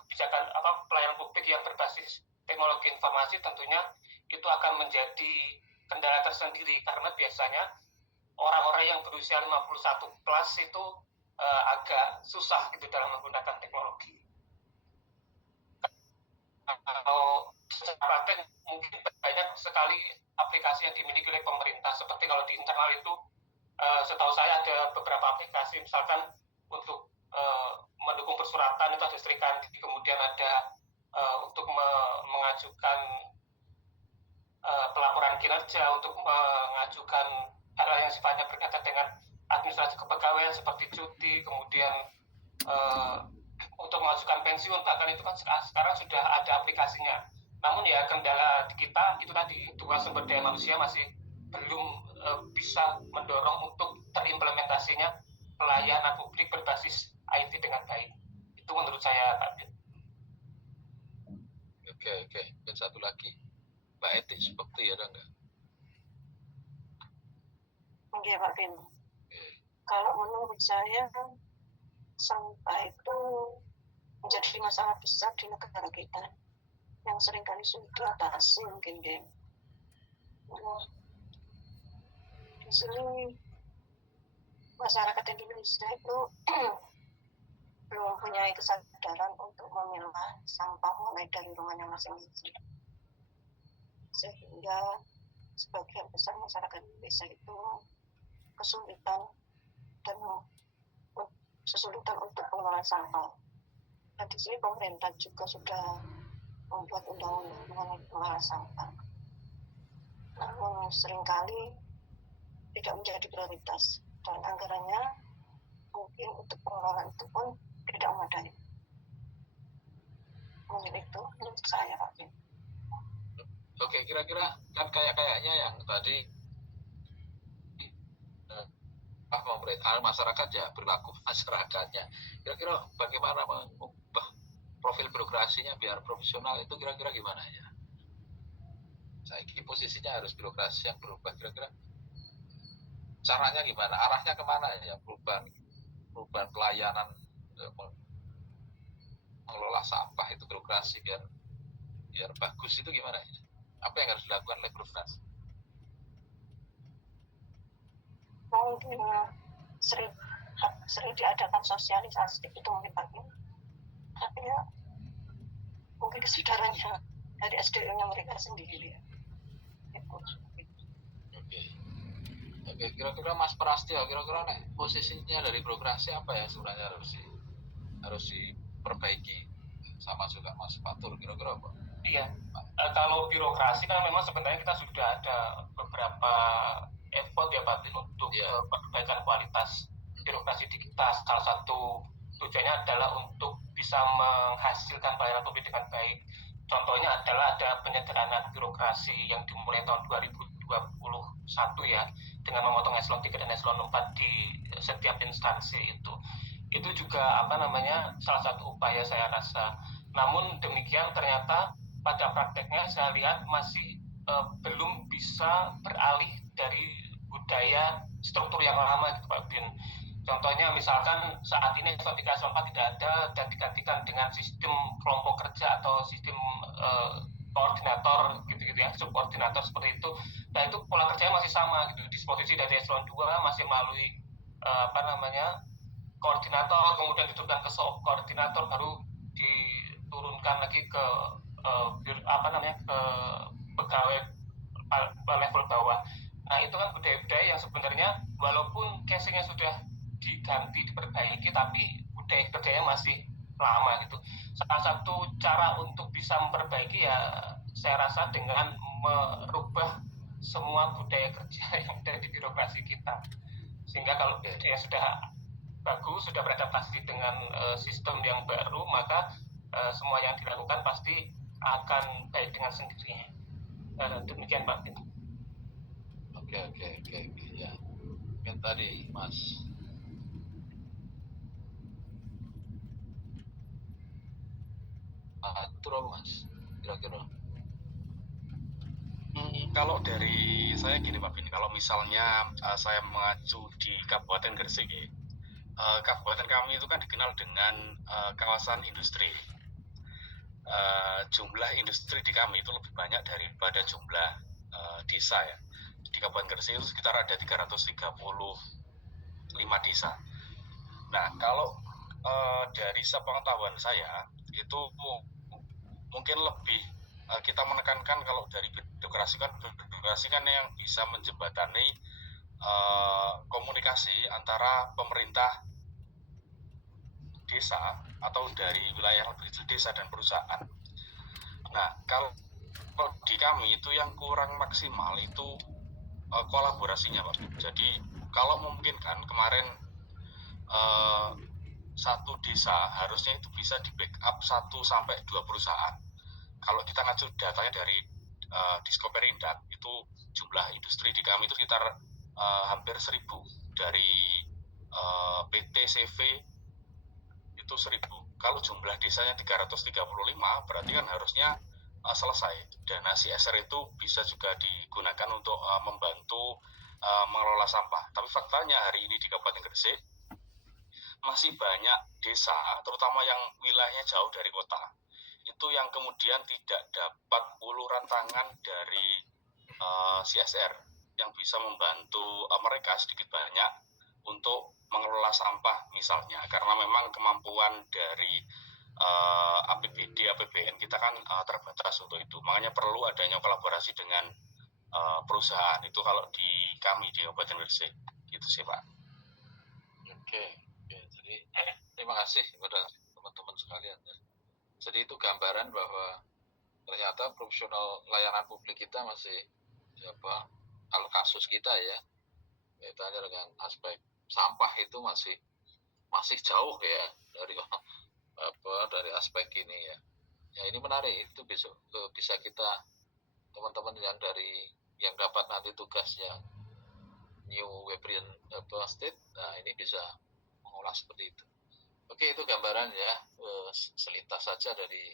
kebijakan pelayanan publik yang berbasis teknologi informasi, tentunya itu akan menjadi kendala tersendiri karena biasanya orang-orang yang berusia 51 plus itu agak susah gitu dalam menggunakan teknologi. Kalau secara praktek mungkin banyak sekali aplikasi yang dimiliki oleh pemerintah, seperti kalau di internal itu setahu saya ada beberapa aplikasi, misalkan untuk mendukung persuratan itu ada Srikandi, kemudian ada untuk mengajukan pelaporan kinerja, untuk mengajukan hal yang sifatnya berkaitan dengan administrasi kepegawaian seperti cuti, kemudian untuk mengajukan pensiun, bahkan itu kan sekarang sudah ada aplikasinya. Namun ya kendala kita itu tadi, dua sumber daya manusia masih belum bisa mendorong untuk terimplementasinya pelayanan publik berbasis IT dengan baik. Itu menurut saya, Pak Bin. Oke. Dan satu lagi, Mbak Eti, seperti ada nggak? Oke, Pak Bin. Kalau menurut saya, sampah itu menjadi masalah besar di negara kita yang seringkali sulit diatasi mungkin ya. Di sini masyarakat Indonesia itu belum mempunyai kesadaran untuk memilah sampah mulai dari rumahnya masing-masing, sehingga sebagian besar masyarakat Indonesia itu kesulitan untuk pengelolaan sampah. Dan di sini pemerintah juga sudah membuat undang-undang mengenai pengelolaan sampah. Namun seringkali tidak menjadi prioritas dan anggarannya mungkin untuk pengelolaan itu pun tidak memadai. Mungkin itu menurut saya, Pak Bin. Oke, kira-kira kan kayaknya yang tadi masyarakat ya, perilaku masyarakatnya. Kira-kira bagaimana mengubah profil birokrasinya biar profesional itu kira-kira gimana ya? Saya kira posisinya harus birokrasi yang berubah, kira-kira caranya gimana? Arahnya kemana ya? Perubahan pelayanan mengelola sampah itu birokrasi biar bagus itu gimana ya? Apa yang harus dilakukan oleh birokrasi? Mungkin sering diadakan sosialisasi itu mungkin Pak Bin. Tapi ya mungkin kesadarannya dari SDM-nya mereka sendiri ya. Oke, kira-kira Mas Prastio, kira-kira posisinya dari birokrasi apa ya sebenarnya harus diperbaiki, sama juga Mas Fatur, kira-kira apa? Iya, kalau birokrasi kan memang sebenarnya kita sudah ada beberapa effort ya Pak Bin untuk perbaikan kualitas birokrasi di kita. Salah satu tujuannya adalah untuk bisa menghasilkan pelayanan publik dengan baik. Contohnya adalah ada penyederhanaan birokrasi yang dimulai tahun 2021 ya, dengan memotong eselon 3 dan eselon 4 di setiap instansi itu. Itu juga salah satu upaya saya rasa. Namun demikian ternyata pada prakteknya saya lihat masih belum bisa beralih dari budaya struktur yang lama gitu Pak Bin. Contohnya misalkan saat ini eselon 3 eselon 4 tidak ada dan digantikan dengan sistem kelompok kerja atau sistem koordinator gitu ya, subkoordinator seperti itu. Nah itu pola kerjanya masih sama gitu, disposisi dari eselon 2 masih melalui koordinator, kemudian diturunkan ke subkoordinator, baru diturunkan lagi ke ke pegawai level bawah. Nah itu kan budaya-budaya yang sebenarnya walaupun casingnya sudah diganti, diperbaiki, tapi budaya kerjanya masih lama gitu. Salah satu cara untuk bisa memperbaiki ya saya rasa dengan merubah semua budaya kerja yang ada di birokrasi kita, sehingga kalau budaya sudah bagus, sudah beradaptasi dengan sistem yang baru, maka semua yang dilakukan pasti akan baik dengan sendirinya. Demikian Pak Bin. Oke ya. Kan tadi Mas atur Mas, kira-kira Kalau dari saya gini Pak Bin, kalau misalnya saya mengacu di Kabupaten Gresik, kabupaten kami itu kan dikenal dengan kawasan industri. Jumlah industri di kami itu lebih banyak daripada jumlah desa ya. Di Kabupaten Gresik itu sekitar ada 335 desa. Nah, kalau dari sepengetahuan saya itu mungkin lebih kita menekankan kalau dari birokrasi kan yang bisa menjembatani komunikasi antara pemerintah desa atau dari wilayah lebih kecil desa dan perusahaan. Nah, kalau di kami itu yang kurang maksimal itu kolaborasinya Pak. Jadi kalau memungkinkan kemarin satu desa harusnya itu bisa di backup 1 sampai 2 perusahaan. Kalau kita ngacu datanya dari Diskoperindak itu jumlah industri di kami itu sekitar hampir 1.000 dari PT CV itu 1.000. Kalau jumlah desanya 335 berarti kan harusnya selesai. Dana CSR itu bisa juga digunakan untuk membantu mengelola sampah. Tapi faktanya hari ini di Kabupaten Gresik masih banyak desa, terutama yang wilayahnya jauh dari kota, itu yang kemudian tidak dapat uluran tangan dari CSR yang bisa membantu mereka sedikit banyak untuk mengelola sampah misalnya, karena memang kemampuan dari APBD, APBN kita kan terbatas untuk itu. Makanya perlu adanya kolaborasi dengan perusahaan. Itu kalau di kami di Kabupaten Gresik, gitu sih Pak. Oke, jadi terima kasih kepada teman-teman sekalian. Jadi itu gambaran bahwa ternyata profesional layanan publik kita masih kalau kasus kita ya, kaitannya dengan aspek sampah itu masih jauh ya dari aspek ini ya. Ya ini menarik, itu besok bisa kita teman-teman yang dapat nanti tugasnya New Webrian State, nah ini bisa mengolah seperti itu. Oke, itu gambaran ya, selintas saja dari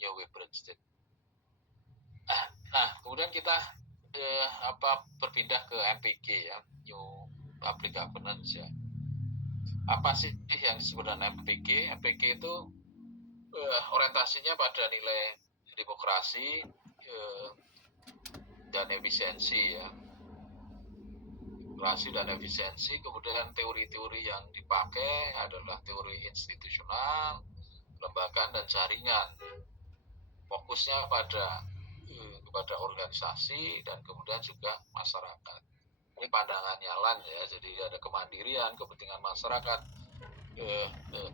New Webrian State. Nah, kemudian kita berpindah ke MPG ya, New Public Governance ya. Apa sih yang disebut dengan MPG? MPG itu orientasinya pada nilai demokrasi dan efisiensi ya. Demokrasi dan efisiensi, kemudian teori-teori yang dipakai adalah teori institusional, kelembagaan dan jaringan. Fokusnya kepada organisasi dan kemudian juga masyarakat. Ini pandangannya LAN ya, jadi ada kemandirian, kepentingan masyarakat.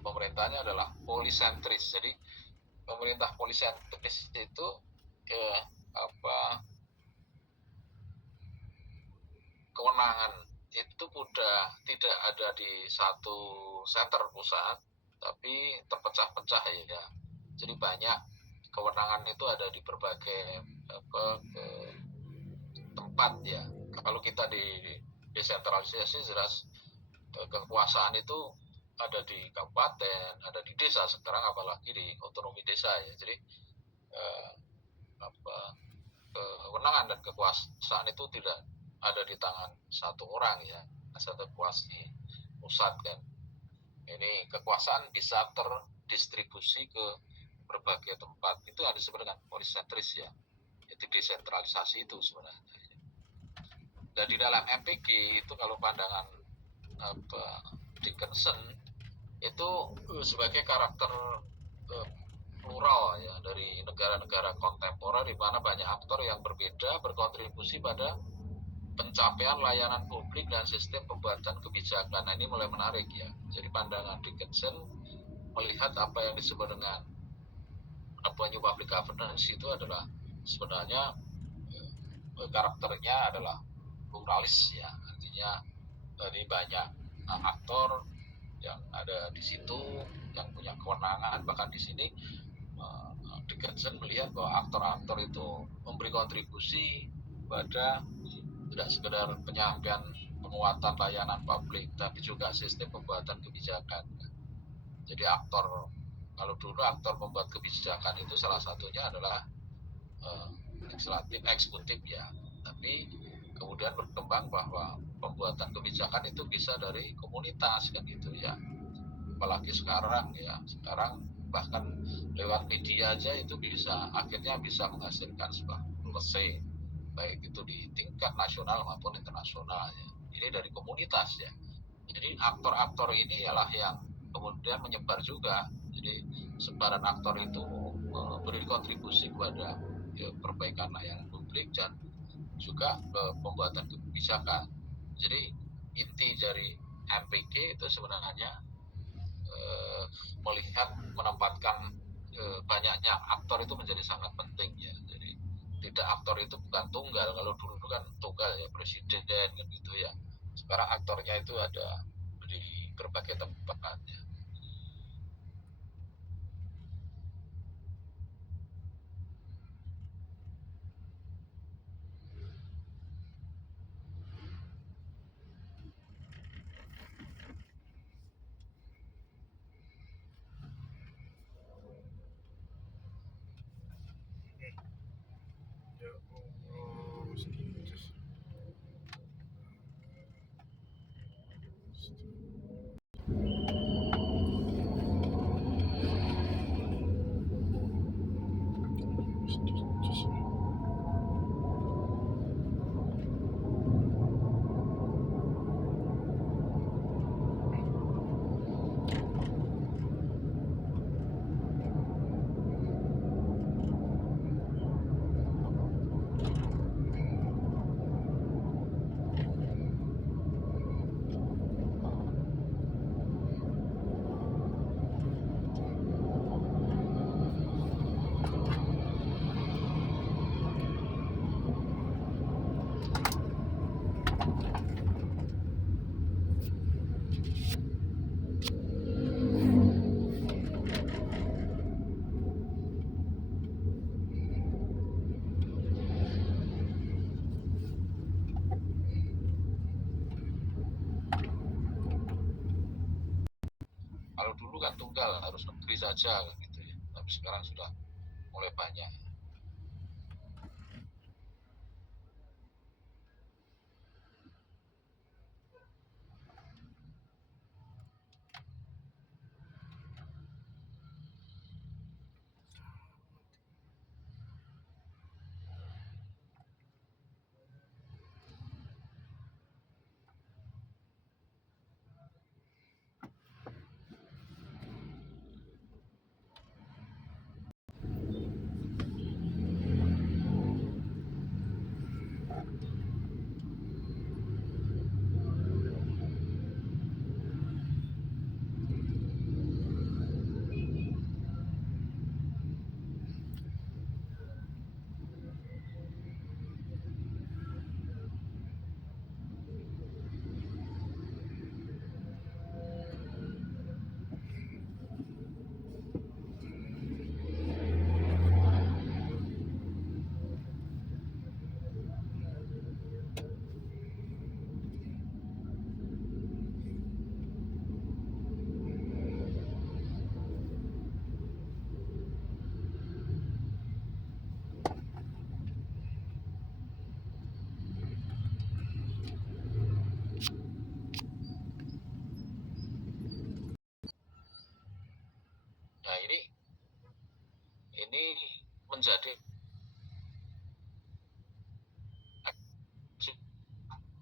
Pemerintahnya adalah polisentris. Jadi pemerintah polisentris itu kewenangan itu tidak ada di satu center pusat, tapi terpecah-pecah ya. Jadi banyak kewenangan itu ada di berbagai tempat ya. Kalau kita di desentralisasi jelas kekuasaan itu ada di kabupaten, ada di desa sekarang, apalagi di otonomi desa ya. Jadi kewenangan dan kekuasaan itu tidak ada di tangan satu orang ya, satu kuasi pusat kan. Ini kekuasaan bisa terdistribusi ke berbagai tempat. Itu yang disebut dengan polisentris ya. Jadi desentralisasi itu sebenarnya. Dan di dalam MPG itu kalau pandangan Dickinson itu sebagai karakter plural ya dari negara-negara kontemporer di mana banyak aktor yang berbeda berkontribusi pada pencapaian layanan publik dan sistem pembuatan kebijakan. Nah, ini mulai menarik ya. Jadi pandangan Dickinson melihat apa yang disebut dengan New Public Governance itu adalah sebenarnya karakternya adalah pluralis ya. Artinya ini banyak aktor yang ada di situ yang punya kewenangan. Bahkan di sini Dickinson melihat bahwa aktor-aktor itu memberi kontribusi pada tidak sekedar penyampaian penguatan layanan publik, tapi juga sistem pembuatan kebijakan. Jadi kalau dulu aktor pembuat kebijakan itu salah satunya adalah legislatif, eksekutif ya. tapi kemudian berkembang bahwa pembuatan kebijakan itu bisa dari komunitas kan gitu ya. Apalagi sekarang bahkan lewat media aja itu akhirnya bisa menghasilkan sebuah policy, baik itu di tingkat nasional maupun internasional ya. Ini dari komunitas ya. Jadi aktor-aktor ini ialah yang kemudian menyebar juga. Jadi sebaran aktor itu beri kontribusi kepada perbaikan layanan publik dan juga pembuatan kebijakan. Jadi inti dari MPG itu sebenarnya melihat menempatkan banyaknya aktor itu menjadi sangat penting ya. Jadi tidak aktor itu bukan tunggal. Kalau dulu kan tunggal ya presiden kan gitu ya. Sekarang aktornya itu ada di berbagai tempat ya. Kalau dulu kan tunggal harus negeri saja kan gitu ya. Tapi sekarang sudah mulai banyak. Nah ini menjadi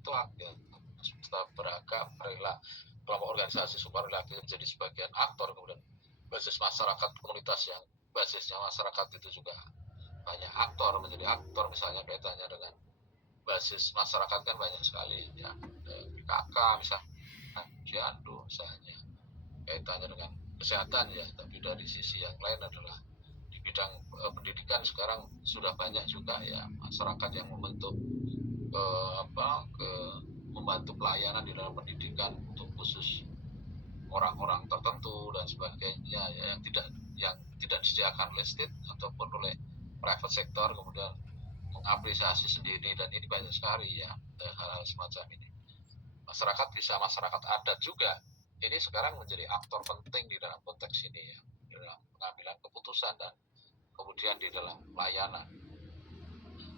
mutlak ya. Semesta beragam rela kelompok organisasi super lagi menjadi sebagian aktor, kemudian basis masyarakat komunitas yang basisnya masyarakat itu juga banyak aktor menjadi aktor, misalnya kaitannya dengan basis masyarakat kan banyak sekali ya, PKK misalnya, Ciandu misalnya kaitannya dengan kesehatan ya, tapi dari sisi yang lain adalah di bidang pendidikan sekarang sudah banyak juga ya masyarakat yang membentuk membantu pelayanan di dalam pendidikan untuk khusus orang-orang tertentu dan sebagainya ya, yang tidak disediakan oleh state ataupun oleh private sector, kemudian mengapresiasi sendiri, dan ini banyak sekali ya hal-hal semacam ini. Masyarakat adat juga ini sekarang menjadi aktor penting di dalam konteks ini ya, di dalam pengambilan keputusan dan kemudian di dalam pelayanan.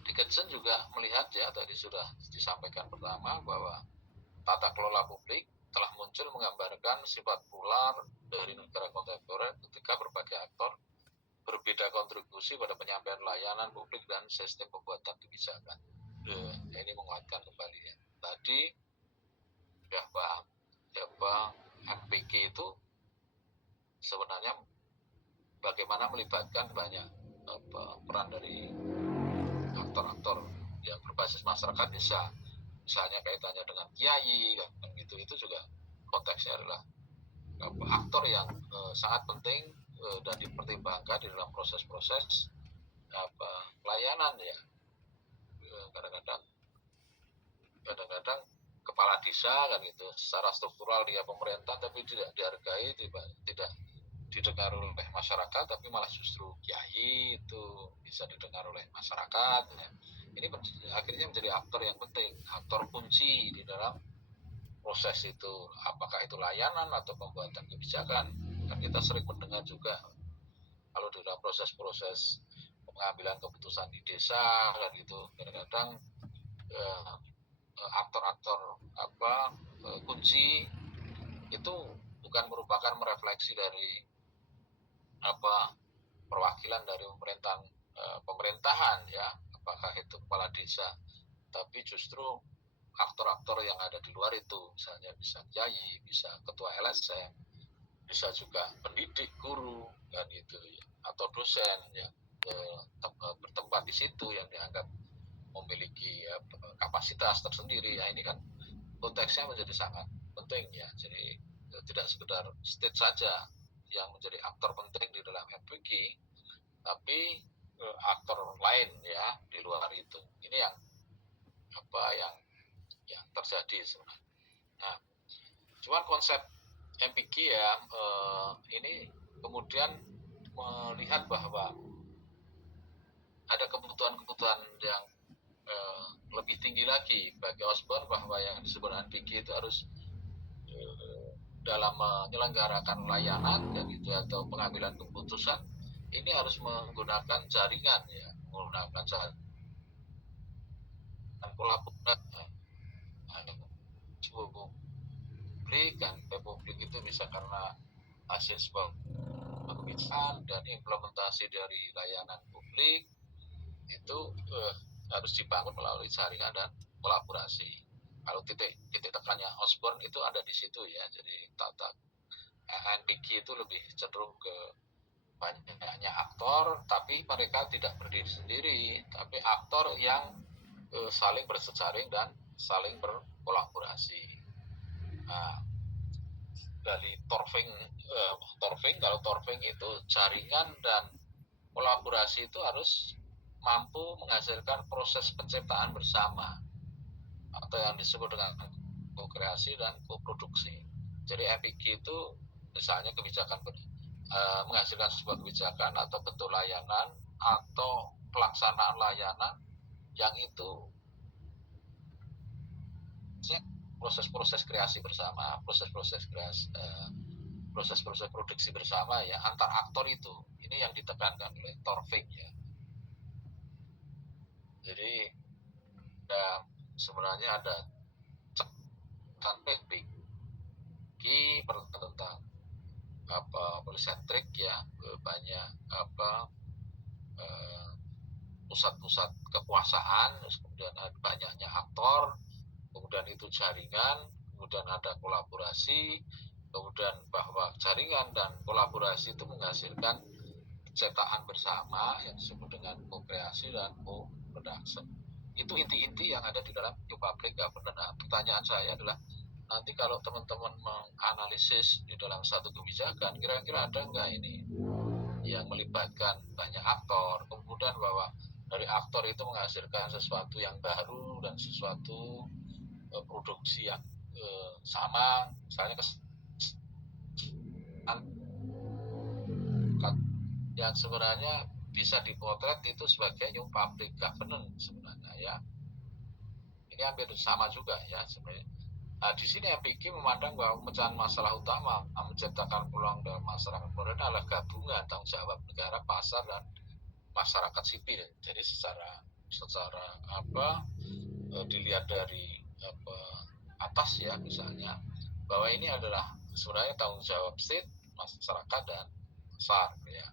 Dickinson juga melihat ya, tadi sudah disampaikan pertama bahwa tata kelola publik telah muncul menggambarkan sifat polar dari negara kontemporer ketika berbagai aktor berbeda kontribusi pada penyampaian layanan publik dan sistem pembuatan kebijakan. Ini menguatkan kembali ya. Tadi bahwa MPK itu sebenarnya bagaimana melibatkan banyak peran dari aktor-aktor yang berbasis masyarakat desa, misalnya kaitannya dengan kiai kan gitu, itu juga konteksnya adalah aktor yang sangat penting dan dipertimbangkan di dalam proses-proses pelayanan ya. Kadang-kadang kepala desa kan gitu, secara struktural dia pemerintah tapi tidak dihargai, tidak didengar oleh masyarakat, tapi malah justru kiai itu bisa didengar oleh masyarakat ya. Ini akhirnya menjadi aktor yang penting, aktor kunci di dalam proses itu, apakah itu layanan atau pembuatan kebijakan. Kan kita sering mendengar juga kalau di dalam proses-proses pengambilan keputusan di desa kan gitu, kadang-kadang aktor-aktor kunci itu bukan merupakan merefleksi dari perwakilan dari pemerintahan ya, apakah itu kepala desa, tapi justru aktor-aktor yang ada di luar itu, misalnya bisa kiai, bisa ketua LSM, bisa juga pendidik, guru kan gitu ya, atau dosen yang bertempat di situ yang dianggap memiliki kapasitas tersendiri ya. Ini kan konteksnya menjadi sangat penting ya, jadi tidak sekedar state saja yang menjadi aktor penting di dalam MPK, tapi aktor lain ya di luar itu. Ini yang terjadi sebenarnya. Nah, cuma konsep MPK ya ini kemudian melihat bahwa ada kebutuhan-kebutuhan yang lebih tinggi lagi bagi Osborne, bahwa yang disebut MPK itu harus dalam menyelenggarakan layanan dan itu atau pengambilan keputusan ini harus menggunakan jaringan ya, menggunakan jaringan kolaborasi publik, dan publik itu bisa karena hasil sebuah kebijakan dan implementasi dari layanan publik itu harus dibangun melalui jaringan dan kolaborasi. Kalau titik tekannya Osborne itu ada di situ ya, jadi tata NPK itu lebih cenderung ke banyaknya aktor, tapi mereka tidak berdiri sendiri, tapi aktor yang saling bersejaring dan saling berkolaborasi. Nah, dari Torfing itu jaringan dan kolaborasi itu harus mampu menghasilkan proses penciptaan bersama atau yang disebut dengan ko-kreasi dan koproduksi. Jadi MPK itu misalnya kebijakan menghasilkan sebuah kebijakan atau bentuk layanan atau pelaksanaan layanan yang itu proses-proses kreasi bersama, proses-proses produksi bersama ya antar aktor itu. Ini yang ditekankan oleh Torfing ya. Jadi sebenarnya ada MPK tentang polisentrik ya, banyak pusat-pusat kekuasaan, kemudian ada banyaknya aktor, kemudian itu jaringan, kemudian ada kolaborasi, kemudian bahwa jaringan dan kolaborasi itu menghasilkan cetakan bersama yang disebut dengan co-kreasi dan co-production. Itu inti-inti yang ada di dalam New Public Governance. Nah, pertanyaan saya adalah nanti kalau teman-teman menganalisis di dalam satu kebijakan, kira-kira ada nggak ini yang melibatkan banyak aktor, kemudian bahwa dari aktor itu menghasilkan sesuatu yang baru dan sesuatu produksi yang sama, misalnya yang sebenarnya bisa dipotret itu sebagai New Public Governance sebenarnya ya. Ini hampir sama juga ya sebenarnya. Nah, di sini MPK memandang bahwa pemecahan masalah utama menciptakan peluang dalam masyarakat modern adalah gabungan tanggung jawab negara, pasar, dan masyarakat sipil. Jadi secara secara dilihat dari atas ya misalnya, bahwa ini adalah sebenarnya tanggung jawab state, masyarakat dan pasar ya,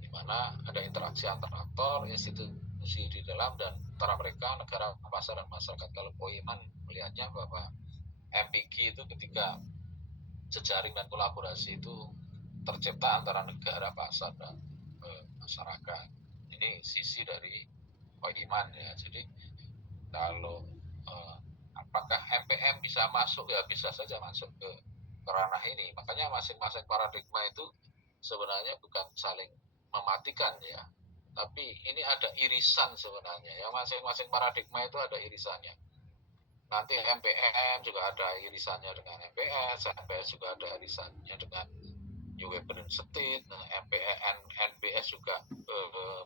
di mana ada interaksi antar aktor, institusi di dalam dan antara mereka, negara, pasar dan masyarakat. Kalau Poeman melihatnya bahwa MPG itu ketika jejaring dan kolaborasi itu tercipta antara negara, pasar dan masyarakat. Ini sisi dari Poeman ya. Jadi kalau apakah MPM bisa masuk, ya bisa saja masuk ke ranah ini. Makanya masing-masing paradigma itu sebenarnya bukan saling mematikan ya, tapi ini ada irisan sebenarnya ya. Masing-masing paradigma itu ada irisannya. Nanti MPM juga ada irisannya dengan MPS, MPS juga ada irisannya dengan New Weapon State, NBS juga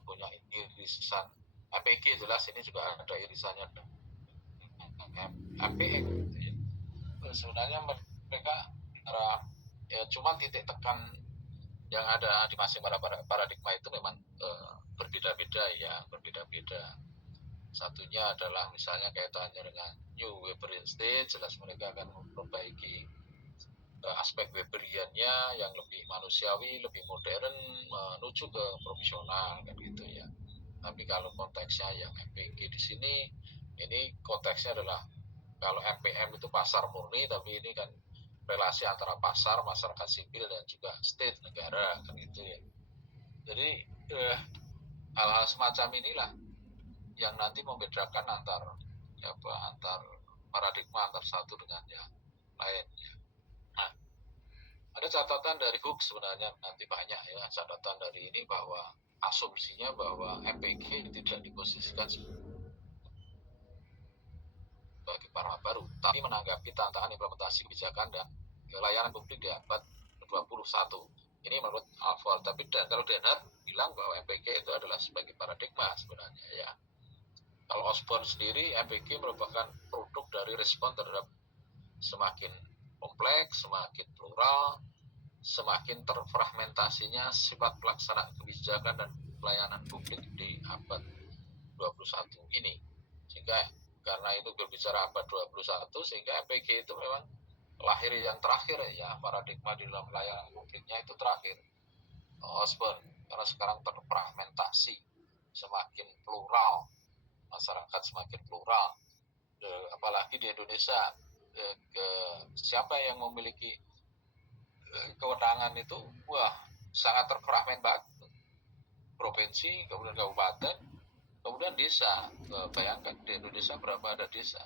punya irisan, MPG jelas ini juga ada irisannya dengan MPM gitu ya. Sebenarnya mereka ya cuma titik tekan yang ada di masing-masing paradigma itu memang berbeda-beda ya, berbeda-beda. Satunya adalah misalnya kaitannya dengan New Weberian State, jelas mereka akan memperbaiki aspek Weberiannya yang lebih manusiawi, lebih modern, menuju ke profesional kan gitu ya. Tapi kalau konteksnya yang MPG di sini, ini konteksnya adalah kalau MPM itu pasar murni, tapi ini kan relasi antara pasar, masyarakat sipil dan juga state, negara kan gitu ya. Jadi hal-hal semacam inilah yang nanti membedakan antar paradigma antar satu dengan yang lain. Nah, ada catatan dari Hook sebenarnya nanti banyak ya catatan dari ini, bahwa asumsinya bahwa MPG tidak diposisikan sebagai paradigma baru, tapi menanggapi tantangan implementasi kebijakan dan layanan publik di abad ke-21. Ini menurut Alford, tapi kalau Denhart bilang bahwa MPG itu adalah sebagai paradigma sebenarnya ya. Kalau Osborne sendiri, MPG merupakan produk dari respon terhadap semakin kompleks, semakin plural, semakin terfragmentasinya sifat pelaksana kebijakan dan pelayanan publik di abad 21 ini. Sehingga karena itu berbicara abad 21, sehingga MPG itu memang lahir yang terakhir ya, paradigma di dalam pelayanan publiknya itu terakhir. Osborne, karena sekarang terfragmentasi, semakin plural, masyarakat semakin plural, apalagi di Indonesia, siapa yang memiliki kewenangan itu sangat terfragment banget, provinsi, kemudian kabupaten, kemudian desa. Bayangkan di Indonesia berapa ada desa,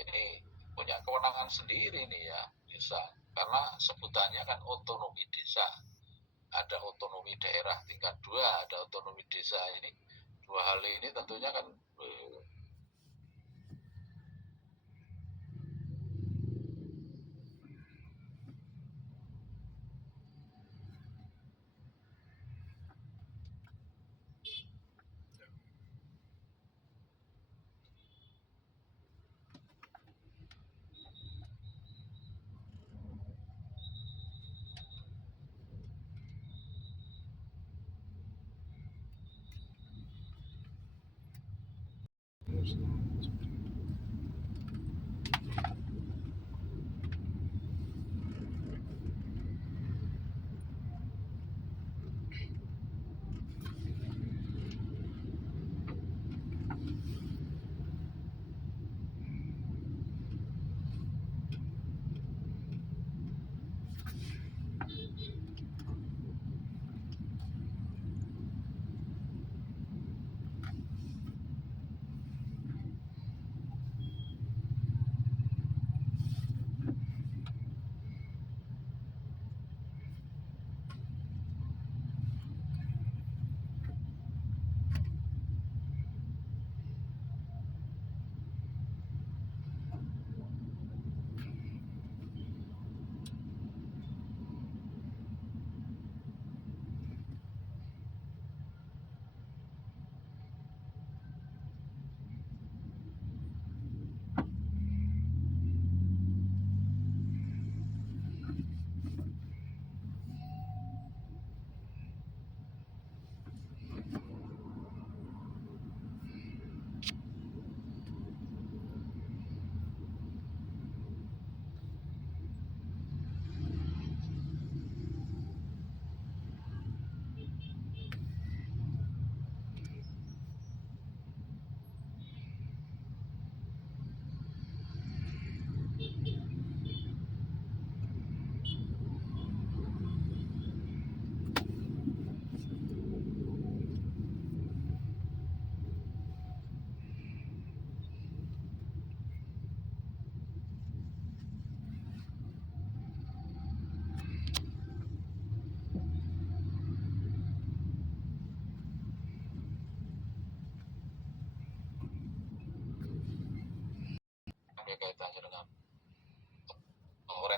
ini punya kewenangan sendiri nih ya desa, karena sebutannya kan otonomi desa. Ada otonomi daerah tingkat 2, ada otonomi desa. Ini dua hal ini tentunya kan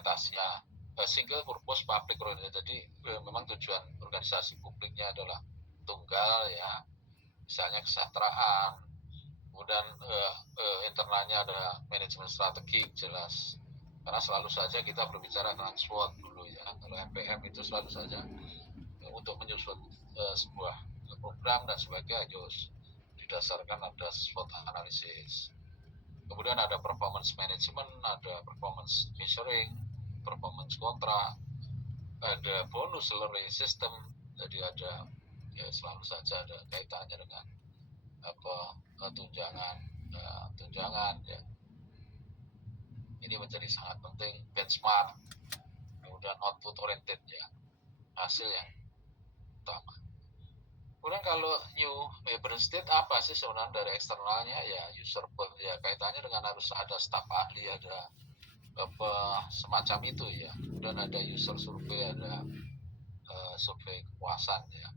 implementasinya. Single purpose public organization, jadi memang tujuan organisasi publiknya adalah tunggal ya, misalnya kesejahteraan, kemudian internalnya ada manajemen strategik jelas, karena selalu saja kita berbicara tentang SWOT dulu ya. Kalau MPM itu selalu saja untuk menyusun sebuah program dan sebagainya harus didasarkan ada SWOT analisis. Kemudian ada performance management, ada performance measuring, performance kontrak, ada bonus salary system, jadi ada ya selalu saja ada kaitannya dengan tunjangan ya. Ini menjadi sangat penting. Benchmark, kemudian output oriented ya, hasil yang utama. Kemudian kalau new labor state apa sih sebenarnya dari eksternalnya ya, user vote ya, kaitannya dengan harus ada staf ahli, ada semacam itu ya. Kemudian ada user survei, ada survei kepuasan ya.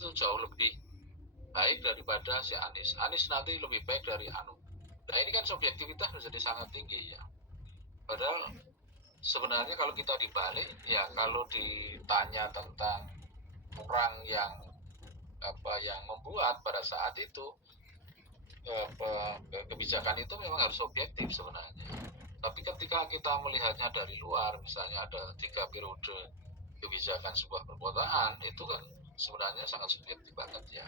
Itu jauh lebih baik daripada si Anies. Anies nanti lebih baik dari Anu. Nah ini kan subjektivitas menjadi sangat tinggi ya. Padahal sebenarnya kalau kita dibalik ya, kalau ditanya tentang orang yang membuat pada saat itu kebijakan itu memang harus objektif sebenarnya. Tapi ketika kita melihatnya dari luar, misalnya ada 3 periode kebijakan sebuah perkotaan, itu kan sebenarnya sangat subjektif banget ya.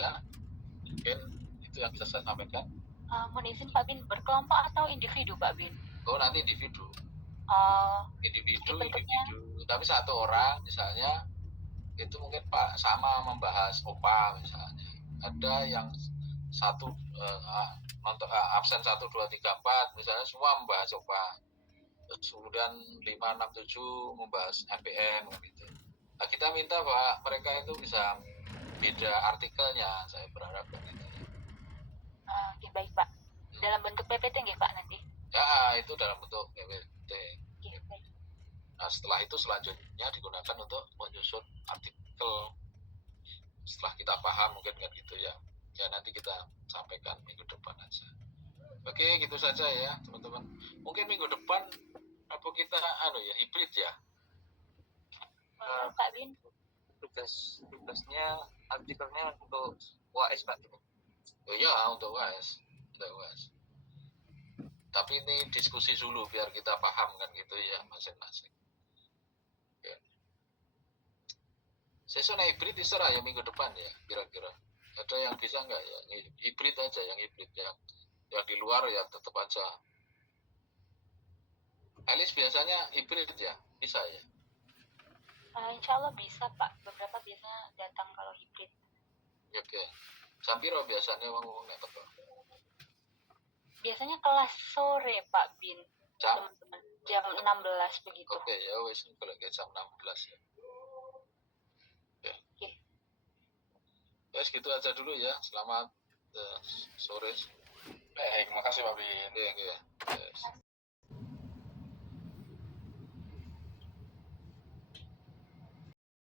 ya. Mungkin itu yang bisa saya sampaikan. Mohon izin Pak Bin, berkelompok atau individu Pak Bin? Oh, nanti individu. Individu. Tapi satu orang misalnya itu mungkin Pak sama membahas OPA misalnya. Ada yang satu absen 1, 2, 3, 4 misalnya semua membahas OPA. Terus kemudian 5, 6, 7 membahas MPM gitu. Nah, kita minta Pak mereka itu bisa beda artikelnya, saya berharap begitu. Oke, baik Pak. Dalam bentuk PPT nggih Pak nanti? Ya, itu dalam bentuk PPT. Oke, baik. Nah, setelah itu selanjutnya digunakan untuk menyusun artikel. Setelah kita paham mungkin kan gitu ya. Ya nanti kita sampaikan minggu depan aja. Oke, gitu saja ya teman-teman. Mungkin minggu depan apa kita hibrid ya? Pak Bin. Tugasnya artikelnya untuk UAS Pak. Oh iya, untuk UAS. Tapi ini diskusi dulu biar kita paham kan gitu ya masing-masing. Ya. Session hybrid terserah ya minggu depan ya kira-kira. Ada yang bisa nggak ya? Hybrid aja, yang di luar ya tetap aja. Alice biasanya hybrid ya, bisa ya? Insya Allah bisa Pak. Beberapa biasanya datang kalau hybrid. Oke. Sampiro biasanya ngomongnya apa? Biasanya kelas sore Pak Bin. Jam? Teman-teman. Jam 16 begitu. Oke, ya wes kalau jam 16 ya. Oke. Ya segitu aja dulu ya. Selamat sore. Baik, makasih Pak Bin. Oke. Yes.